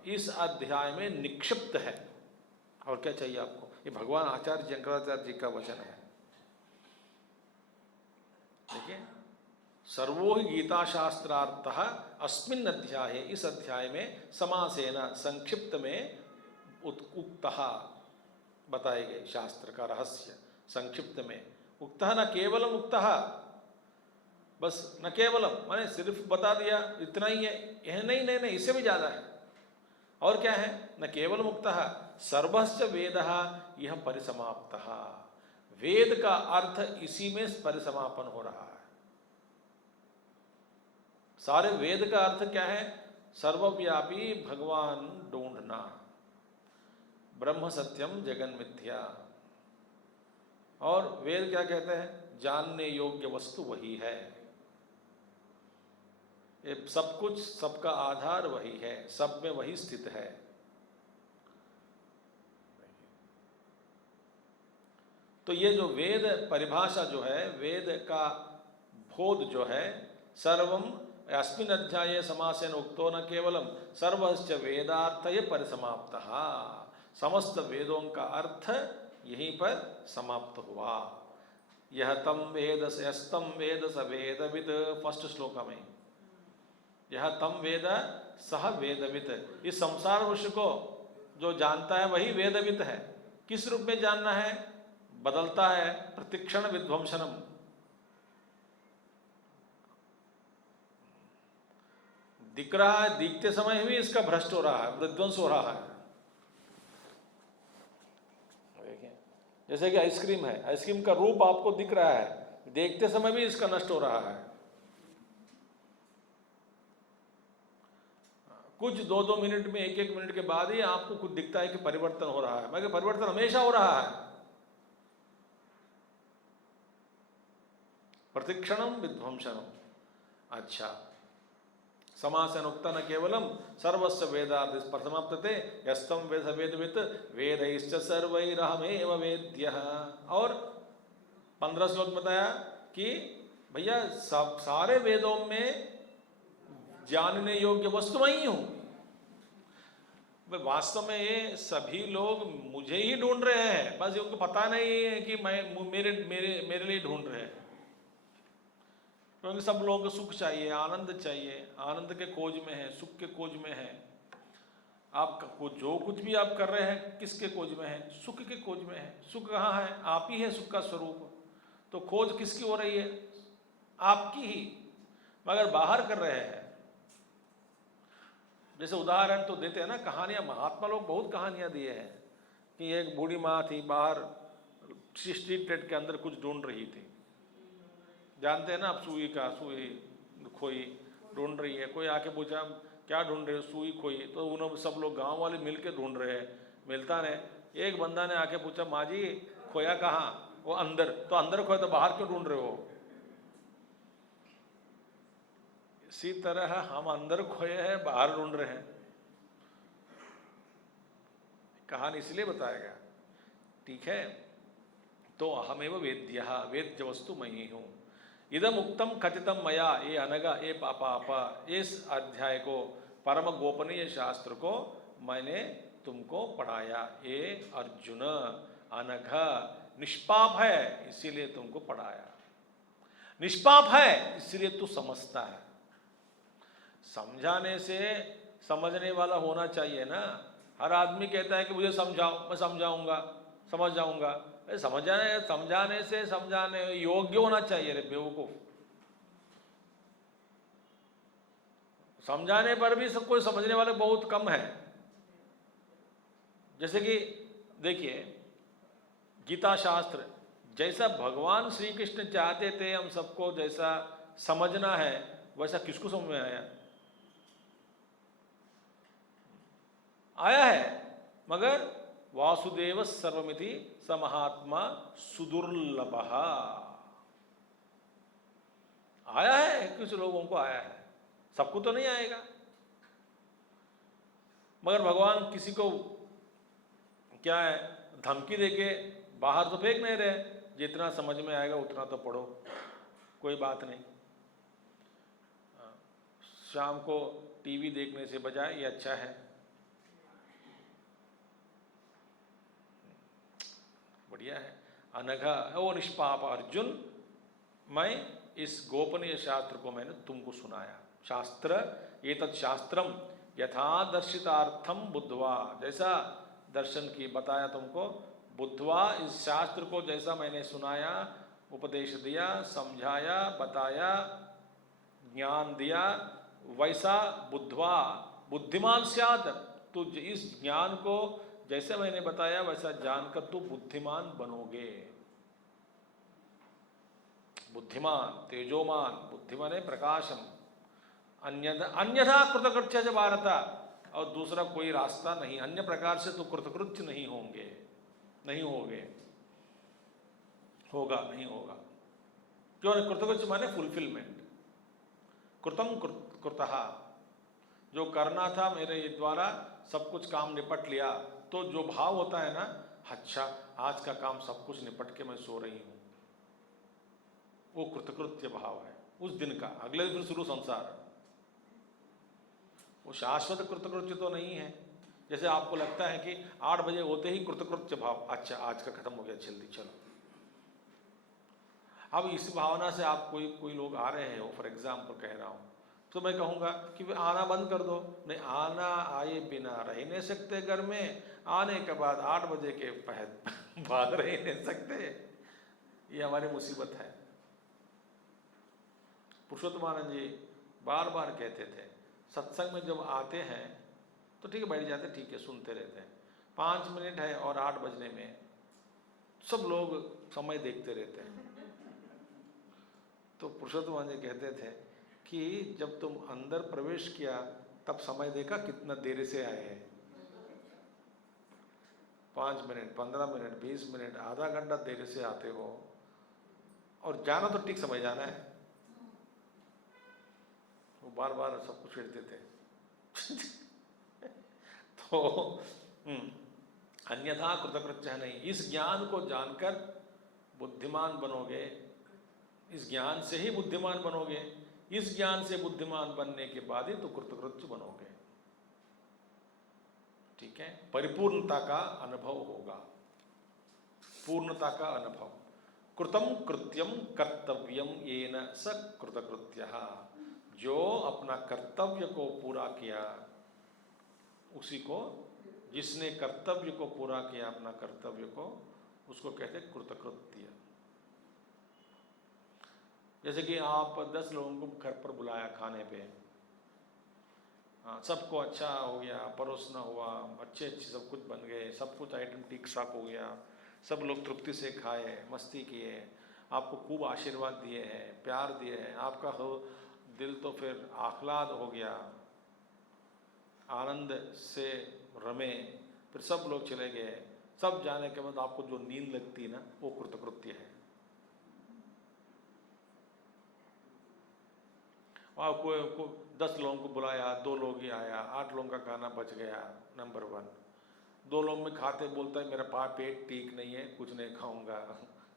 इस अध्याय में निक्षिप्त है। और क्या चाहिए आपको? ये भगवान आचार्य शंकराचार्य जी का वचन है। देखिए, सर्वो ही गीता शास्त्रार्थः अस्मिन् अध्याये, इस अध्याय में समासेन संक्षिप्त में उक्तः बताए गए शास्त्र का रहस्य संक्षिप्त में। उक्तः न केवलम उक्तः, बस न केवलम माने सिर्फ बता दिया इतना ही है, यह नहीं, इससे भी ज़्यादा है। और क्या है? न केवलम उक्तः सर्वश्च वेदः यह परिसमाप्तः। वेद का अर्थ इसी में परिसमापन हो रहा है। सारे वेद का अर्थ क्या है? सर्वव्यापी भगवान ढूंढना, ब्रह्म सत्यम जगन मिथ्या। और वेद क्या कहते हैं? जानने योग्य वस्तु वही है, ये सब कुछ, सबका आधार वही है, सब में वही स्थित है। तो ये जो वेद परिभाषा जो है, वेद का बोध जो है, सर्वम अस्मिन् अध्याये समासेन उक्तो न केवलम सर्वश्च वेदार्थये परिसमाप्तः। समस्त वेदों का अर्थ यहीं पर समाप्त हुआ। यह तम वेद यस्तम वेद स वेदविद, फर्स्ट श्लोक में, यह तम वेद सह वेदविद। इस संसार वृक्ष को जो जानता है वही वेदविद है। किस रूप में जानना है? बदलता है, प्रतिक्षण विध्वंसनम। दिख रहा है, दिखते समय भी इसका भ्रष्ट हो रहा है, विध्वंस हो रहा है। जैसे कि आइसक्रीम है, आइसक्रीम का रूप आपको दिख रहा है, देखते समय भी इसका नष्ट हो रहा है। कुछ 2-2 मिनट में, 1-1 मिनट के बाद ही आपको कुछ दिखता है कि परिवर्तन हो रहा है, मगर परिवर्तन हमेशा हो रहा है। प्रतिक्षणम विध्वंसनम। अच्छा, समासेन उक्ता न केवलम सर्वस्व वेदार्थ परसमाप्तते यस्तम वेद वेदवित् वेदैश्च सर्वैरहमेव वेद्यः। और 15 श्लोक बताया कि भैया सब सारे वेदों में जानने योग्य वस्तु मैं ही हूँ। वास्तव में ये सभी लोग मुझे ही ढूंढ रहे हैं, बस उनको पता नहीं है कि मैं मेरे लिए ढूंढ रहे हैं। क्योंकि सब लोगों को सुख चाहिए, आनंद चाहिए, आनंद के खोज में है, सुख के खोज में है। आप जो कुछ भी आप कर रहे हैं किसके खोज में है? सुख के खोज में है। सुख कहाँ है? आप ही है सुख का स्वरूप। तो खोज किसकी हो रही है? आपकी ही, मगर बाहर कर रहे हैं। जैसे उदाहरण तो देते हैं ना, कहानियाँ, महात्मा लोग बहुत कहानियाँ दिए हैं कि एक बूढ़ी माँ थी, बाहर स्ट्रीट लाइट के अंदर कुछ ढूंढ रही थी। जानते हैं ना आप, सुई खोई ढूंढ रही है। कोई आके पूछा क्या ढूंढ रहे हो? सुई खोई। तो उन्होंने सब लोग गांव वाले मिलके ढूंढ रहे हैं, मिलता नहीं। एक बंदा ने आके पूछा, माँ जी खोया कहाँ? वो अंदर। तो अंदर खोया तो बाहर क्यों ढूंढ रहे हो? इसी तरह हम अंदर खोए हैं, बाहर ढूंढ रहे हैं। कहानी इसलिए बताया गया, ठीक है? तो अहमेव वेद्यः, वेद्य वस्तु मैं ही हूँ। इदम उक्तम कथितम मया, ये अनगा, ये पापा, इस अध्याय को, परम गोपनीय शास्त्र को मैंने तुमको पढ़ाया। ये अर्जुन, अनघ, निष्पाप है इसीलिए तुमको पढ़ाया, निष्पाप है इसीलिए तू समझता है। समझाने से समझने वाला होना चाहिए ना। हर आदमी कहता है कि मुझे समझाओ, मैं समझाऊंगा, समझ जाऊंगा। समझाने से समझाने योग्य होना चाहिए रे बेवकूफ। समझाने पर भी सब कोई समझने वाले बहुत कम है। जैसे कि देखिए गीता शास्त्र, जैसा भगवान श्री कृष्ण चाहते थे हम सबको जैसा समझना है, वैसा किसको समझ में आया? आया है, मगर वासुदेव सर्वमिति स महात्मा सुदुर्लभ। आया है, कुछ लोगों को आया है, सबको तो नहीं आएगा। मगर भगवान किसी को क्या है, धमकी देके बाहर तो फेंक नहीं रहे, जितना समझ में आएगा उतना तो पढ़ो, कोई बात नहीं। शाम को टीवी देखने से बजाय ये अच्छा है, बढ़िया है। अनघा ओ निष्पाप अर्जुन, मैं इस गोपनीय शास्त्र को मैंने तुमको सुनाया। शास्त्र एतत् शास्त्रम यथा दर्शितार्थम बुद्धवा, जैसा दर्शन की बताया तुमको, बुद्धवा इस शास्त्र को जैसा मैंने सुनाया, उपदेश दिया, समझाया, बताया, ज्ञान दिया, वैसा बुद्धवा बुद्धिमान स्यात्, तो इस ज्ञान को जैसे मैंने बताया वैसा जानकर तू बुद्धिमान बनोगे। बुद्धिमान, तेजोमान, बुद्धिमान है प्रकाशम, अन्यथा कृतकृत्य से भारत, और दूसरा कोई रास्ता नहीं, अन्य प्रकार से तो कृतकृत्य नहीं होंगे, नहीं होगे, होगा नहीं होगा। क्यों नहीं? कृतकृत्य माने फुलफिलमेंट, कृतम कृतः, जो करना था मेरे द्वारा सब कुछ काम निपट लिया, तो जो भाव होता है ना, अच्छा आज का काम सब कुछ निपट के मैं सो रही हूं, वो कृतकृत्य भाव है उस दिन का। अगले दिन शुरू संसार, वो शाश्वत कृतकृत्य तो नहीं है। जैसे आपको लगता है कि 8 बजे होते ही कृतकृत्य भाव, अच्छा आज का खत्म हो गया जल्दी चलो। अब इस भावना से आप कोई लोग आ रहे हो, फॉर एग्जाम्पल कह रहा हूं, तो मैं कहूंगा कि वे आना बंद कर दो। नहीं, आना आए बिना रह नहीं सकते घर में, आने के बाद 8 बजे के बाद रह नहीं सकते, ये हमारी मुसीबत है। पुरुषोत्तमानंद जी बार बार कहते थे, सत्संग में जब आते हैं तो ठीक है बैठ जाते, ठीक है सुनते रहते हैं, 5 मिनट है और 8 बजने में सब लोग समय देखते रहते हैं। तो पुरुषोत्तम जी कहते थे कि जब तुम अंदर प्रवेश किया तब समय देखा कितना देर से आए हैं। 5 मिनट, 15 मिनट, 20 मिनट, आधा घंटा देर से आते हो, और जाना तो ठीक समय जाना है। वो बार बार सबको छेड़ते थे। तो अन्यथा कृतकृत्य नहीं। इस ज्ञान को जानकर बुद्धिमान बनोगे, इस ज्ञान से ही बुद्धिमान बनोगे, इस ज्ञान से बुद्धिमान बनने के बाद ही तो कृतकृत्य बनोगे। ठीक है, परिपूर्णता का अनुभव होगा, पूर्णता का अनुभव। कृतम कृत्यम कर्तव्यम येन स कृतकृत्यः, जो अपना कर्तव्य को पूरा किया, उसी को, जिसने कर्तव्य को पूरा किया, अपना कर्तव्य को, उसको कहते हैं कृतकृत्य। जैसे कि आप 10 लोगों को घर पर बुलाया खाने पे, सबको अच्छा हो गया, परोसना हुआ, अच्छे सब कुछ बन गए, सब कुछ आइटम ठीक ठाक हो गया, सब लोग तृप्ति से खाए, मस्ती किए, आपको खूब आशीर्वाद दिए हैं, प्यार दिए हैं, आपका दिल तो फिर आह्लाद हो गया, आनंद से रमे, फिर सब लोग चले गए, सब जाने के बाद आपको जो नींद लगती है ना, वो कृतकृत्य है। और को 10 लोगों को बुलाया, 2 लोग ही आया, 8 लोगों का खाना बच गया, नंबर 1। 2 लोग में खाते बोलता है मेरा पेट ठीक नहीं है, कुछ नहीं खाऊंगा,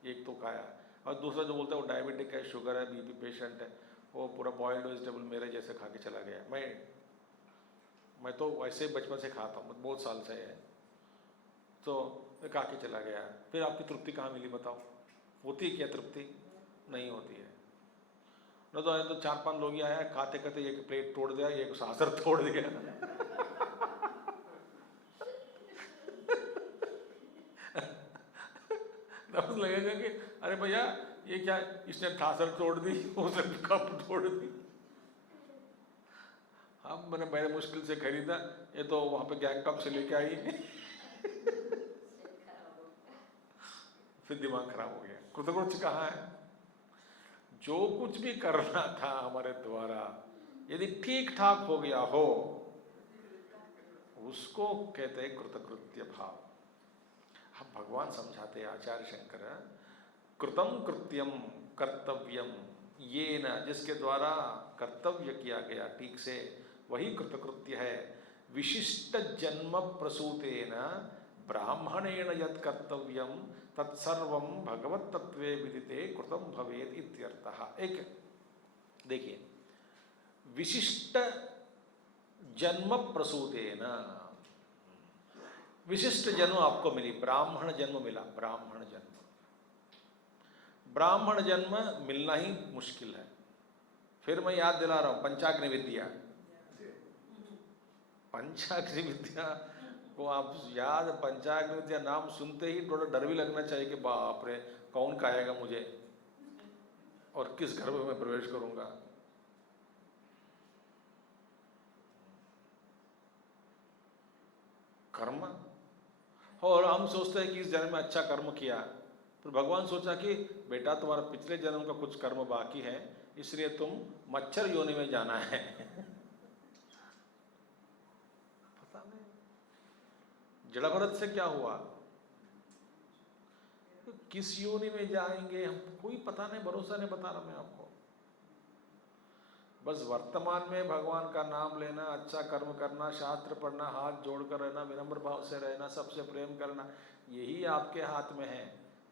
एक तो खाया, और दूसरा जो बोलता है वो डायबिटिक है, शुगर है, बीपी पेशेंट है, वो पूरा बॉइल्ड वेजिटेबल मेरे जैसे खा के चला गया। मैं तो वैसे बचपन से खाता हूँ, बहुत साल से है। तो खा के चला गया, फिर आपकी तृप्ति कहाँ मिली बताओ? होती है क्या तृप्ति? नहीं होती है। न तो 4-5 लोग ही आया, खाते खाते एक प्लेट तोड़ दिया, एक सासर तोड़ दिया। तब लगेगा कि अरे भैया ये क्या, इसने ठासर तोड़ दी, उसने कप तोड़ दी। हम मैंने बड़े मुश्किल से खरीदा, ये तो वहां पे गैंगटॉक से लेके आई। फिर दिमाग खराब हो गया। कृतकृत्य कहाँ है? जो कुछ भी करना था हमारे द्वारा यदि ठीक ठाक हो गया हो, उसको कहते हैं कृतकृत्य भाव। अब भगवान समझाते हैं, आचार्य शंकर, कृतम कृत्यम कर्तव्यम ये न, जिसके द्वारा कर्तव्य किया गया ठीक से, वही कृतकृत्य है। विशिष्ट जन्म प्रसूतेन ब्राह्मणेन यत् कर्तव्यम तत्सर्वं भगवत तत्वे विदिते कृतम भवेत् इत्यर्थः। एक देखिए, विशिष्ट जन्म प्रसूतेन, विशिष्ट जन्म आपको मिली, ब्राह्मण जन्म मिला। ब्राह्मण जन्म, ब्राह्मण जन्म मिलना ही मुश्किल है। फिर मैं याद दिला रहा हूं, पंचाग्नि विद्या, पंचाग्नि विद्या को आप याद, पंचाग्नि विद्या नाम सुनते ही थोड़ा डर भी लगना चाहिए कि बाप रे कौन खाएगा मुझे और किस घर में मैं प्रवेश करूंगा। कर्म, और हम सोचते हैं कि इस जन्म में अच्छा कर्म किया, तो भगवान सोचा कि बेटा तुम्हारा पिछले जन्म का कुछ कर्म बाकी है, इसलिए तुम मच्छर योनि में जाना है। पता नहीं जड़ा भरत से क्या हुआ, किस योनि में जाएंगे हम कोई पता नहीं, भरोसा नहीं बता रहा मैं आपको। बस वर्तमान में भगवान का नाम लेना, अच्छा कर्म करना, शास्त्र पढ़ना, हाथ जोड़कर रहना, विनम्र भाव से रहना, सबसे प्रेम करना, यही आपके हाथ में है।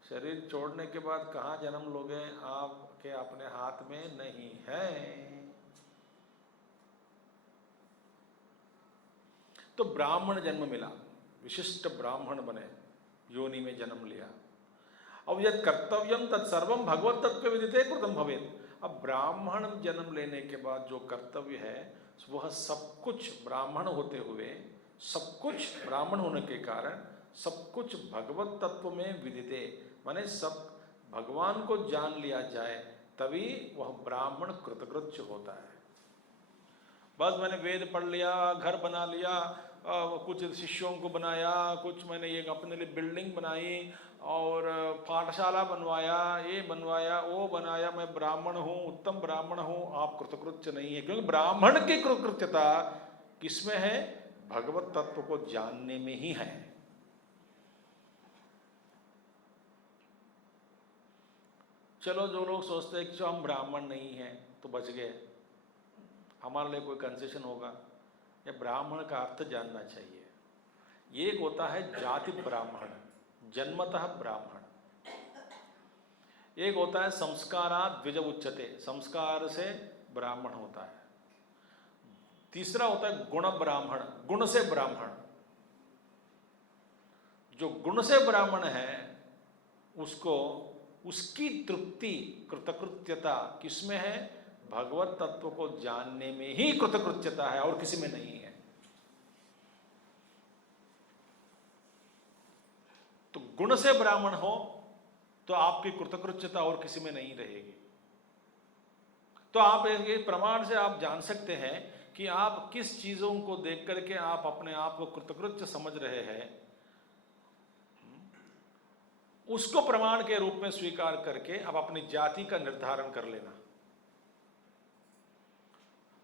शरीर छोड़ने के बाद कहाँ जन्म लोगे आपके अपने हाथ में नहीं है। तो ब्राह्मण जन्म मिला, विशिष्ट ब्राह्मण बने, योनि में जन्म लिया। अब यद कर्तव्यम तत्सर्वम भगवत तत्व विदिते कृतम भवेत्। अब ब्राह्मण जन्म लेने के बाद जो कर्तव्य है वह सब कुछ ब्राह्मण होते हुए, सब कुछ ब्राह्मण होने के कारण सब कुछ भगवत तत्व में विदिते, माने सब भगवान को जान लिया जाए तभी वह ब्राह्मण कृतकृत्य होता है। बस मैंने वेद पढ़ लिया, घर बना लिया, कुछ शिष्यों को बनाया, कुछ मैंने ये अपने लिए बिल्डिंग बनाई और पाठशाला बनवाया, ये बनवाया, वो बनाया, मैं ब्राह्मण हूँ, उत्तम ब्राह्मण हूँ, आप कृतकृत्य नहीं है। क्योंकि ब्राह्मण की कृतकृत्यता किसमें है? भगवत तत्व को जानने में ही है। चलो जो लोग सोचते हैं कि जो हम ब्राह्मण नहीं हैं तो बच गए, हमारे लिए कोई कंसेशन होगा, या ब्राह्मण का अर्थ जानना चाहिए। एक होता है जाति ब्राह्मण, जन्मतः ब्राह्मण, एक होता है संस्कारात् द्विज उच्यते, संस्कार से ब्राह्मण होता है। तीसरा होता है गुण ब्राह्मण, गुण से ब्राह्मण। जो गुण से ब्राह्मण है उसको, उसकी तृप्ति, कृतकृत्यता किसमें है? भगवत तत्व को जानने में ही कृतकृत्यता है, और किसी में नहीं है। तो गुण से ब्राह्मण हो तो आपकी कृतकृत्यता और किसी में नहीं रहेगी। तो आप ये प्रमाण से आप जान सकते हैं कि आप किस चीजों को देख करके आप अपने आप को कृतकृत्य समझ रहे हैं, उसको प्रमाण के रूप में स्वीकार करके अब अपनी जाति का निर्धारण कर लेना।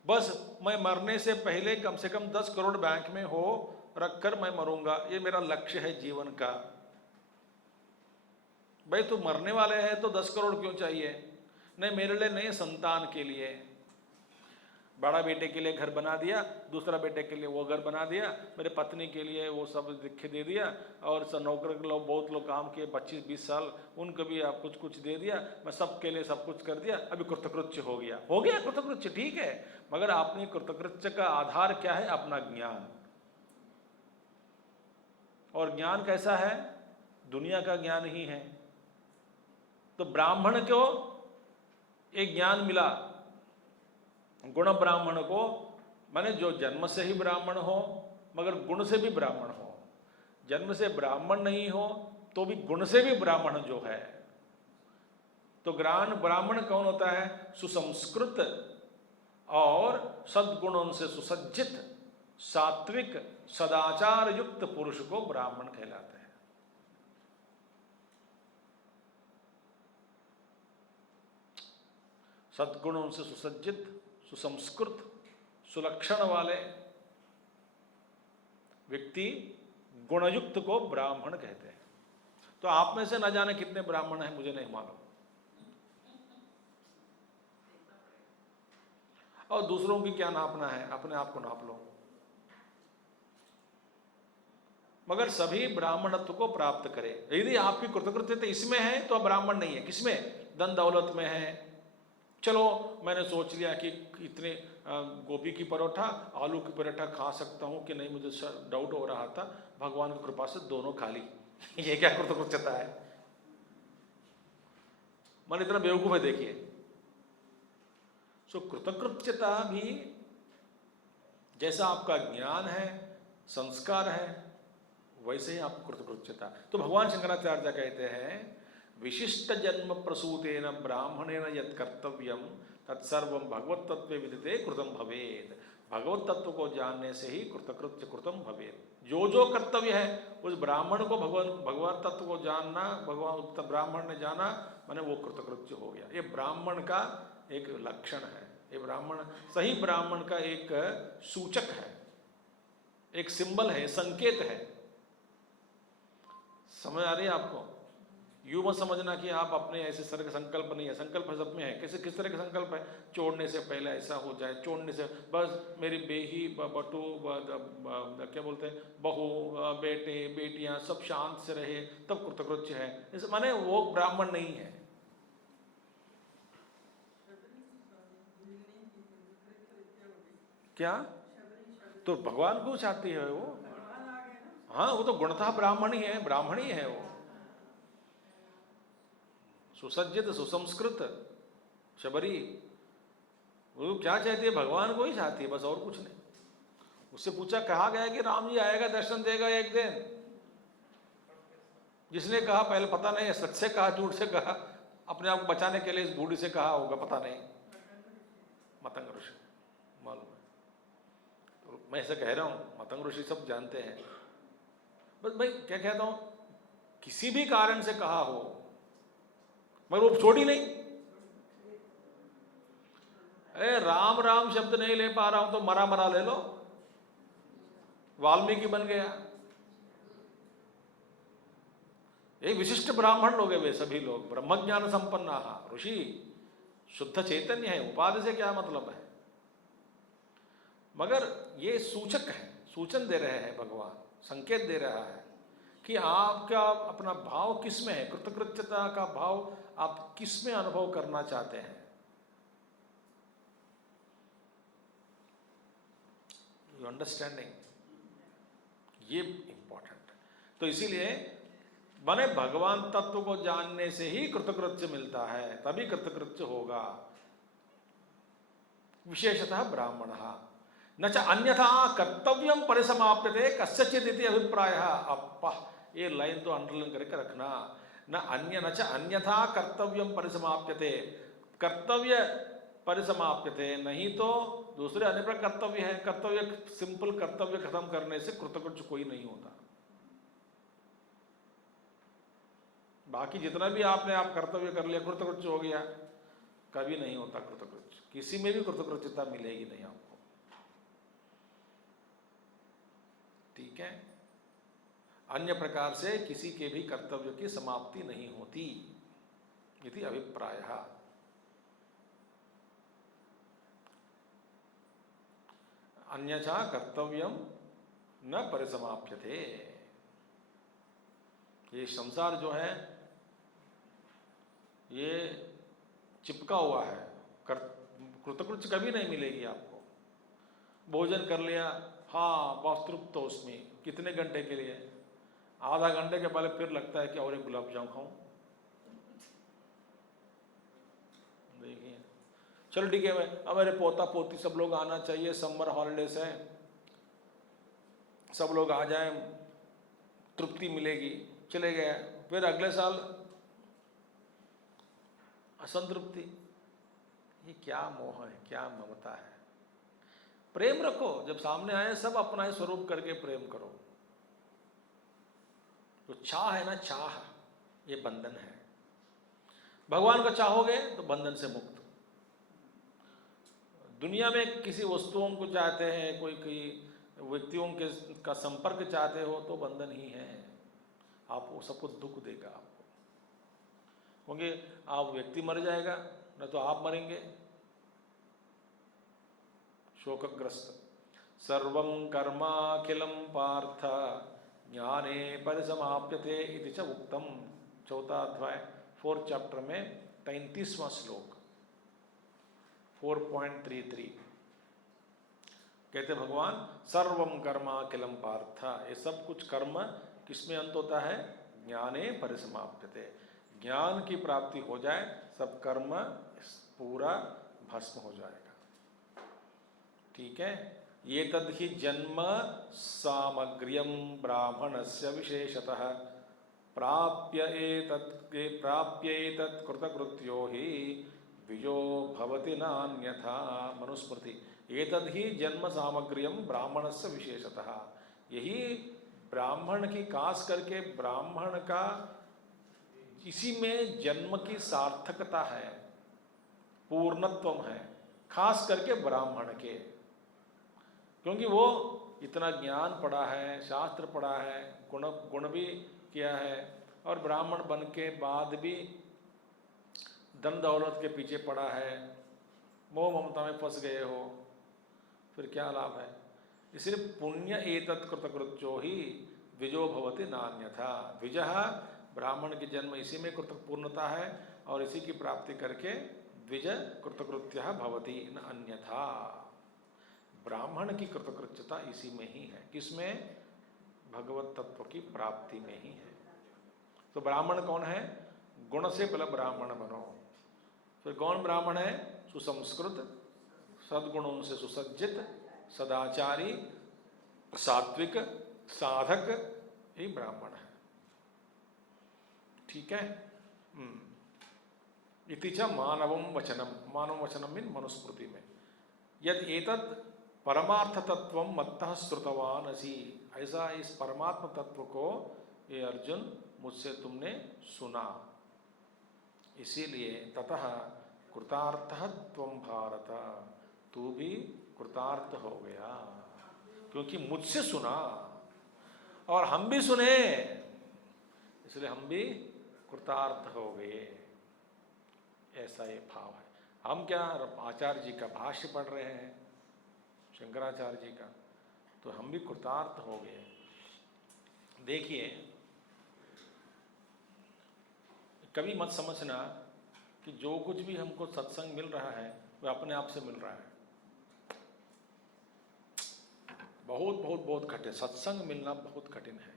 बस मैं मरने से पहले कम से कम 10 करोड़ बैंक में हो रखकर मैं मरूंगा, ये मेरा लक्ष्य है जीवन का। भाई तू मरने वाले हैं तो 10 करोड़ क्यों चाहिए? नहीं, मेरे लिए नहीं, संतान के लिए। बड़ा बेटे के लिए घर बना दिया, दूसरा बेटे के लिए वो घर बना दिया, मेरे पत्नी के लिए वो सब लिख दे दिया, और नौकर के लोग, बहुत लोग काम किए 25-20 साल, उनको भी आप कुछ कुछ दे दिया, मैं सबके लिए सब कुछ कर दिया, अभी कृतकृत्य हो गया। हो गया कृतकृत्य, ठीक है, मगर अपनी कृतकृत्य का आधार क्या है? अपना ज्ञान। और ज्ञान कैसा है? दुनिया का ज्ञान ही है। तो ब्राह्मण को एक ज्ञान मिला, गुण ब्राह्मण को, माने जो जन्म से ही ब्राह्मण हो मगर गुण से भी ब्राह्मण हो। जन्म से ब्राह्मण नहीं हो तो भी गुण से भी ब्राह्मण जो है। तो ब्राह्मण कौन होता है? सुसंस्कृत और सद्गुणों से सुसज्जित, सात्विक, सदाचार युक्त पुरुष को ब्राह्मण कहलाते हैं। सद्गुणों से सुसज्जित, सुसंस्कृत, सुलक्षण वाले व्यक्ति गुणयुक्त को ब्राह्मण कहते हैं। तो आप में से न जाने कितने ब्राह्मण हैं, मुझे नहीं मालूम, और दूसरों की क्या नापना है, अपने आप को नाप लो। मगर सभी ब्राह्मणत्व को प्राप्त करें। यदि आपकी कृतकृत्यता इसमें है तो आप ब्राह्मण नहीं है। किसमें? धन दौलत में है। चलो मैंने सोच लिया कि इतने गोभी की परोठा, आलू की परोठा खा सकता हूँ कि नहीं, मुझे डाउट हो रहा था, भगवान की कृपा से दोनों खा ली। ये क्या कृतकृत्यता है? मन इतना बेवकूफ है, देखिए। सो कृतकृत्यता भी जैसा आपका ज्ञान है, संस्कार है, वैसे ही आपको कृतकृत्यता। तो भगवान शंकराचार्य कहते हैं, विशिष्ट जन्म प्रसूतेन ब्राह्मणेन यत् कर्तव्यम तत्सर्वं भगवत तत्व विदिते कृतम भवेत्। भगवत तत्व को जानने से ही कृतकृत्य कृतम भवेत्। जो जो कर्तव्य है उस ब्राह्मण को भगवत तत्व को जानना, भगवान ब्राह्मण ने जाना, माने वो कृतकृत्य हो गया। ये ब्राह्मण का एक लक्षण है। ये ब्राह्मण, सही ब्राह्मण का एक सूचक है, एक सिंबल है, संकेत है। समझ आ रही है आपको? यूं मत समझना कि आप अपने ऐसे तरह का संकल्प नहीं है। संकल्प सब में है। कैसे, किस तरह का संकल्प है? छोड़ने से पहले ऐसा हो जाए, छोड़ने से बस मेरी बेही बटू क्या बोलते हैं, बहू बेटे बेटियां सब शांत से रहे, तब कृतकृत्य है। इस माने वो ब्राह्मण नहीं है। क्या? तो भगवान को चाहती है वो। हाँ, वो तो गुणतः ब्राह्मण ही है, ब्राह्मण ही है वो। सुसज्जित, सुसंस्कृत शबरी, वो क्या चाहती है? भगवान को ही चाहती है, बस और कुछ नहीं। उससे पूछा, कहा गया कि राम जी आएगा, दर्शन देगा एक दिन। जिसने कहा, पहले पता नहीं सच से कहा झूठ से कहा, अपने आप को बचाने के लिए इस बूढ़ी से कहा होगा, पता नहीं। मतंग ऋषि मालूम है, तो मैं ऐसे कह रहा हूं, मतंग ऋषि सब जानते हैं। बस भाई क्या कहता हूं, किसी भी कारण से कहा हो मगर वो छोड़ी नहीं। अरे राम राम शब्द नहीं ले पा रहा हूं तो मरा मरा ले लो, वाल्मीकि बन गया। एक विशिष्ट ब्राह्मण लोग हैं वे सभी लोग, ब्रह्मज्ञान संपन्ना ऋषि, शुद्ध चैतन्य है। उपाधि से क्या मतलब है? मगर ये सूचक है, सूचन दे रहे हैं भगवान, संकेत दे रहा है कि आपका अपना भाव किस में है, कृतकृत्यता का भाव आप किस में अनुभव करना चाहते हैं। यू अंडरस्टैंडिंग, ये इंपॉर्टेंट है। तो इसीलिए माने भगवान तत्व को जानने से ही कृतकृत्य मिलता है, तभी कृतकृत्य होगा। विशेषतः ब्राह्मण न च अन्यथा कर्तव्यम परिसमाप्यते कस्यचित् इति अभिप्रायः। अप्पा, ये लाइन तो अंडरलाइन करके रखना। न च अन्यथा कर्तव्यम परिसमाप्यते, कर्तव्य परिसमाप्यते, नहीं तो दूसरे अन्य पर कर्तव्य है। कर्तव्य, सिंपल कर्तव्य खत्म करने से कृतकृत्य कोई नहीं होता। बाकी जितना भी आपने आप कर्तव्य कर लिया, कृतकृत्य हो गया, कभी नहीं होता कृतकृत्य। किसी में भी कृतकृत्यता मिलेगी नहीं आपको। ठीक है? अन्य प्रकार से किसी के भी कर्तव्य की समाप्ति नहीं होती, इति अभिप्रायः। अन्यथा कर्तव्यम न परिसमाप्यते। ये संसार जो है ये चिपका हुआ है, कृतकृत्य कभी नहीं मिलेगी आपको। भोजन कर लिया, हाँ बस तृप्त हो उसमें, कितने घंटे के लिए? आधा घंटे के पहले फिर लगता है कि और एक गुलाब जामुन खाऊं। देखिए, चलो ठीक है, अब मेरे पोता पोती सब लोग आना चाहिए, समर हॉलीडेज है, सब लोग आ जाएं, तृप्ति मिलेगी, चले गए। फिर अगले साल असंतृप्ति। ये क्या मोह है, क्या ममता है। प्रेम रखो, जब सामने आए सब अपना ही स्वरूप करके प्रेम करो। तो चाह है ना, चाह, ये बंधन है। भगवान को चाहोगे तो बंधन से मुक्त। दुनिया में किसी वस्तुओं को चाहते हैं, कोई व्यक्तियों के का संपर्क चाहते हो तो बंधन ही है। आपको सबको दुख देगा आपको, क्योंकि आप व्यक्ति मर जाएगा, न तो आप मरेंगे। शोकग्रस्त। सर्वं कर्माखिलं पार्थ ज्ञाने परिसमाप्यते इति च उक्तम। चौथा अध्याय 4th चैप्टर में 33वां श्लोक 4.33 कहते भगवान, सर्वं कर्माखिलं पार्थ, ये सब कुछ कर्म किसमें अंत होता है? ज्ञाने परिसमाप्यते। ज्ञान की प्राप्ति हो जाए सब कर्म पूरा भस्म हो जाएगा। ठीक है, ये तद ही जन्म सामग्र्यम ब्राह्मणस्य विशेषतः प्राप्य एतत् कृतकृत्यो ही विजो भवति नान्यथा। मनुस्मृति। एतद ही जन्म सामग्र्यम ब्राह्मणस्य विशेषतः, यही ब्राह्मण की, खास करके ब्राह्मण का, इसी में जन्म की सार्थकता है, पूर्णत्व है, खास करके ब्राह्मण के। क्योंकि वो इतना ज्ञान पढ़ा है, शास्त्र पढ़ा है, गुण भी किया है, और ब्राह्मण बन के बाद भी धन दौलत के पीछे पड़ा है, मोह ममता में फंस गए हो, फिर क्या लाभ है? इसलिए पुण्य एतत् कृतकृत्यो ही विजो भवति नान्यथा। विजह, ब्राह्मण की जन्म इसी में कृतपूर्णता है, और इसी की प्राप्ति करके द्विज कृतकृत्यः भवति न अन्यथा। ब्राह्मण की कृतकृत्यता इसी में ही है। किसमें? भगवत तत्व की प्राप्ति में ही है। तो ब्राह्मण कौन है? गुण से पहले ब्राह्मण बनो। फिर कौन ब्राह्मण है? सुसंस्कृत, सद्गुणों से सुसज्जित, सदाचारी, सात्विक, साधक, ये ब्राह्मण है। ठीक है। इति च मानवम वचनम। मानव वचनम मीन मनुस्मृति में यद एतत् परमार्थ तत्व मत्तः श्रुतवान असि। ऐसा इस परमात्म तत्व को ये अर्जुन मुझसे तुमने सुना, इसीलिए ततः कृतार्थः त्वं भारत, तू भी कृतार्थ हो गया, क्योंकि मुझसे सुना और हम भी सुने, इसलिए हम भी कृतार्थ हो गए। ऐसा ये भाव है। हम क्या, आचार्य जी का भाष्य पढ़ रहे हैं, शंकराचार्य जी का, तो हम भी कृतार्थ हो गए। देखिए, कभी मत समझना कि जो कुछ भी हमको सत्संग मिल रहा है वह अपने आप से मिल रहा है। बहुत बहुत बहुत कठिन, सत्संग मिलना बहुत कठिन है,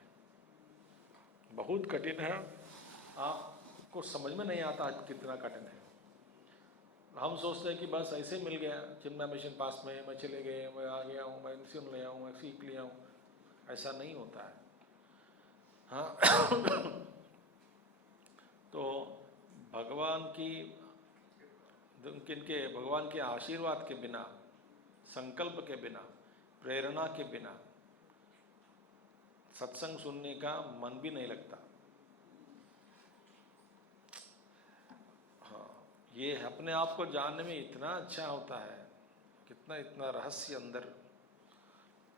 बहुत कठिन है। आपको समझ में नहीं आता कितना कठिन है। हम सोचते हैं कि बस ऐसे मिल गया, चिमना मिशन पास में, मैं चले गए, मैं आ गया हूँ, मैं सुन लिया हूँ, मैं सीख लिया हूँ। ऐसा नहीं होता है। हाँ तो भगवान के आशीर्वाद के बिना, संकल्प के बिना, प्रेरणा के बिना सत्संग सुनने का मन भी नहीं लगता। हाँ, ये अपने आप को जानने में इतना अच्छा होता है, कितना इतना रहस्य अंदर,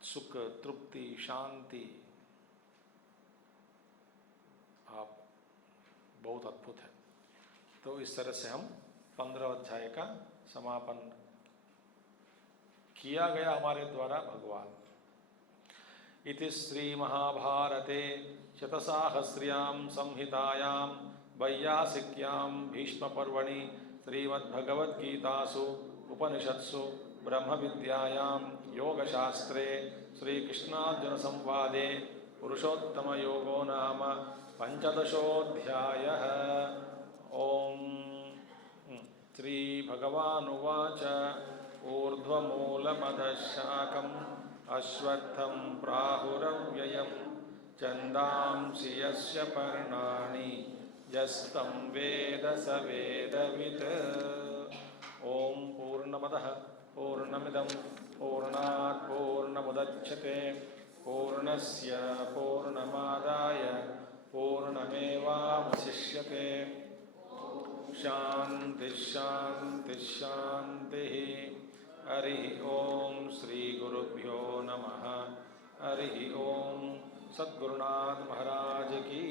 सुख, तृप्ति, शांति, आप बहुत अद्भुत है। तो इस तरह से हम 15 अध्याय का समापन किया गया हमारे द्वारा भगवान। इति श्री महाभारते शतसाहस्र्यां संहितायां वैयासिक्यां भीष्म पर्वणि श्रीमद्भगवद्गीतासु उपनिषत्सु ब्रह्म विद्यायां योगशास्त्रे श्रीकृष्णार्जुन संवादे पुरुषोत्तमयोगो नाम पंचदशोऽध्यायः। ओम श्रीभगवानुवाच ऊर्ध्वमूलमधःशाकम् अश्वत्थं प्राहुरव्ययम् छन्दांसि यस्य पर्णानि यस्तं वेद स वेदवित्। ओम पूर्णमदः पूर्णमिदं पूर्णात् पूर्णमुदच्यते पूर्णस्य पूर्णमादाय पूर्णमेवावशिष्यते। शांति शांति शांति। हरि ओम श्री गुरुभ्यो नमः। हरि ओम। सद्गुरुनाथ महाराज की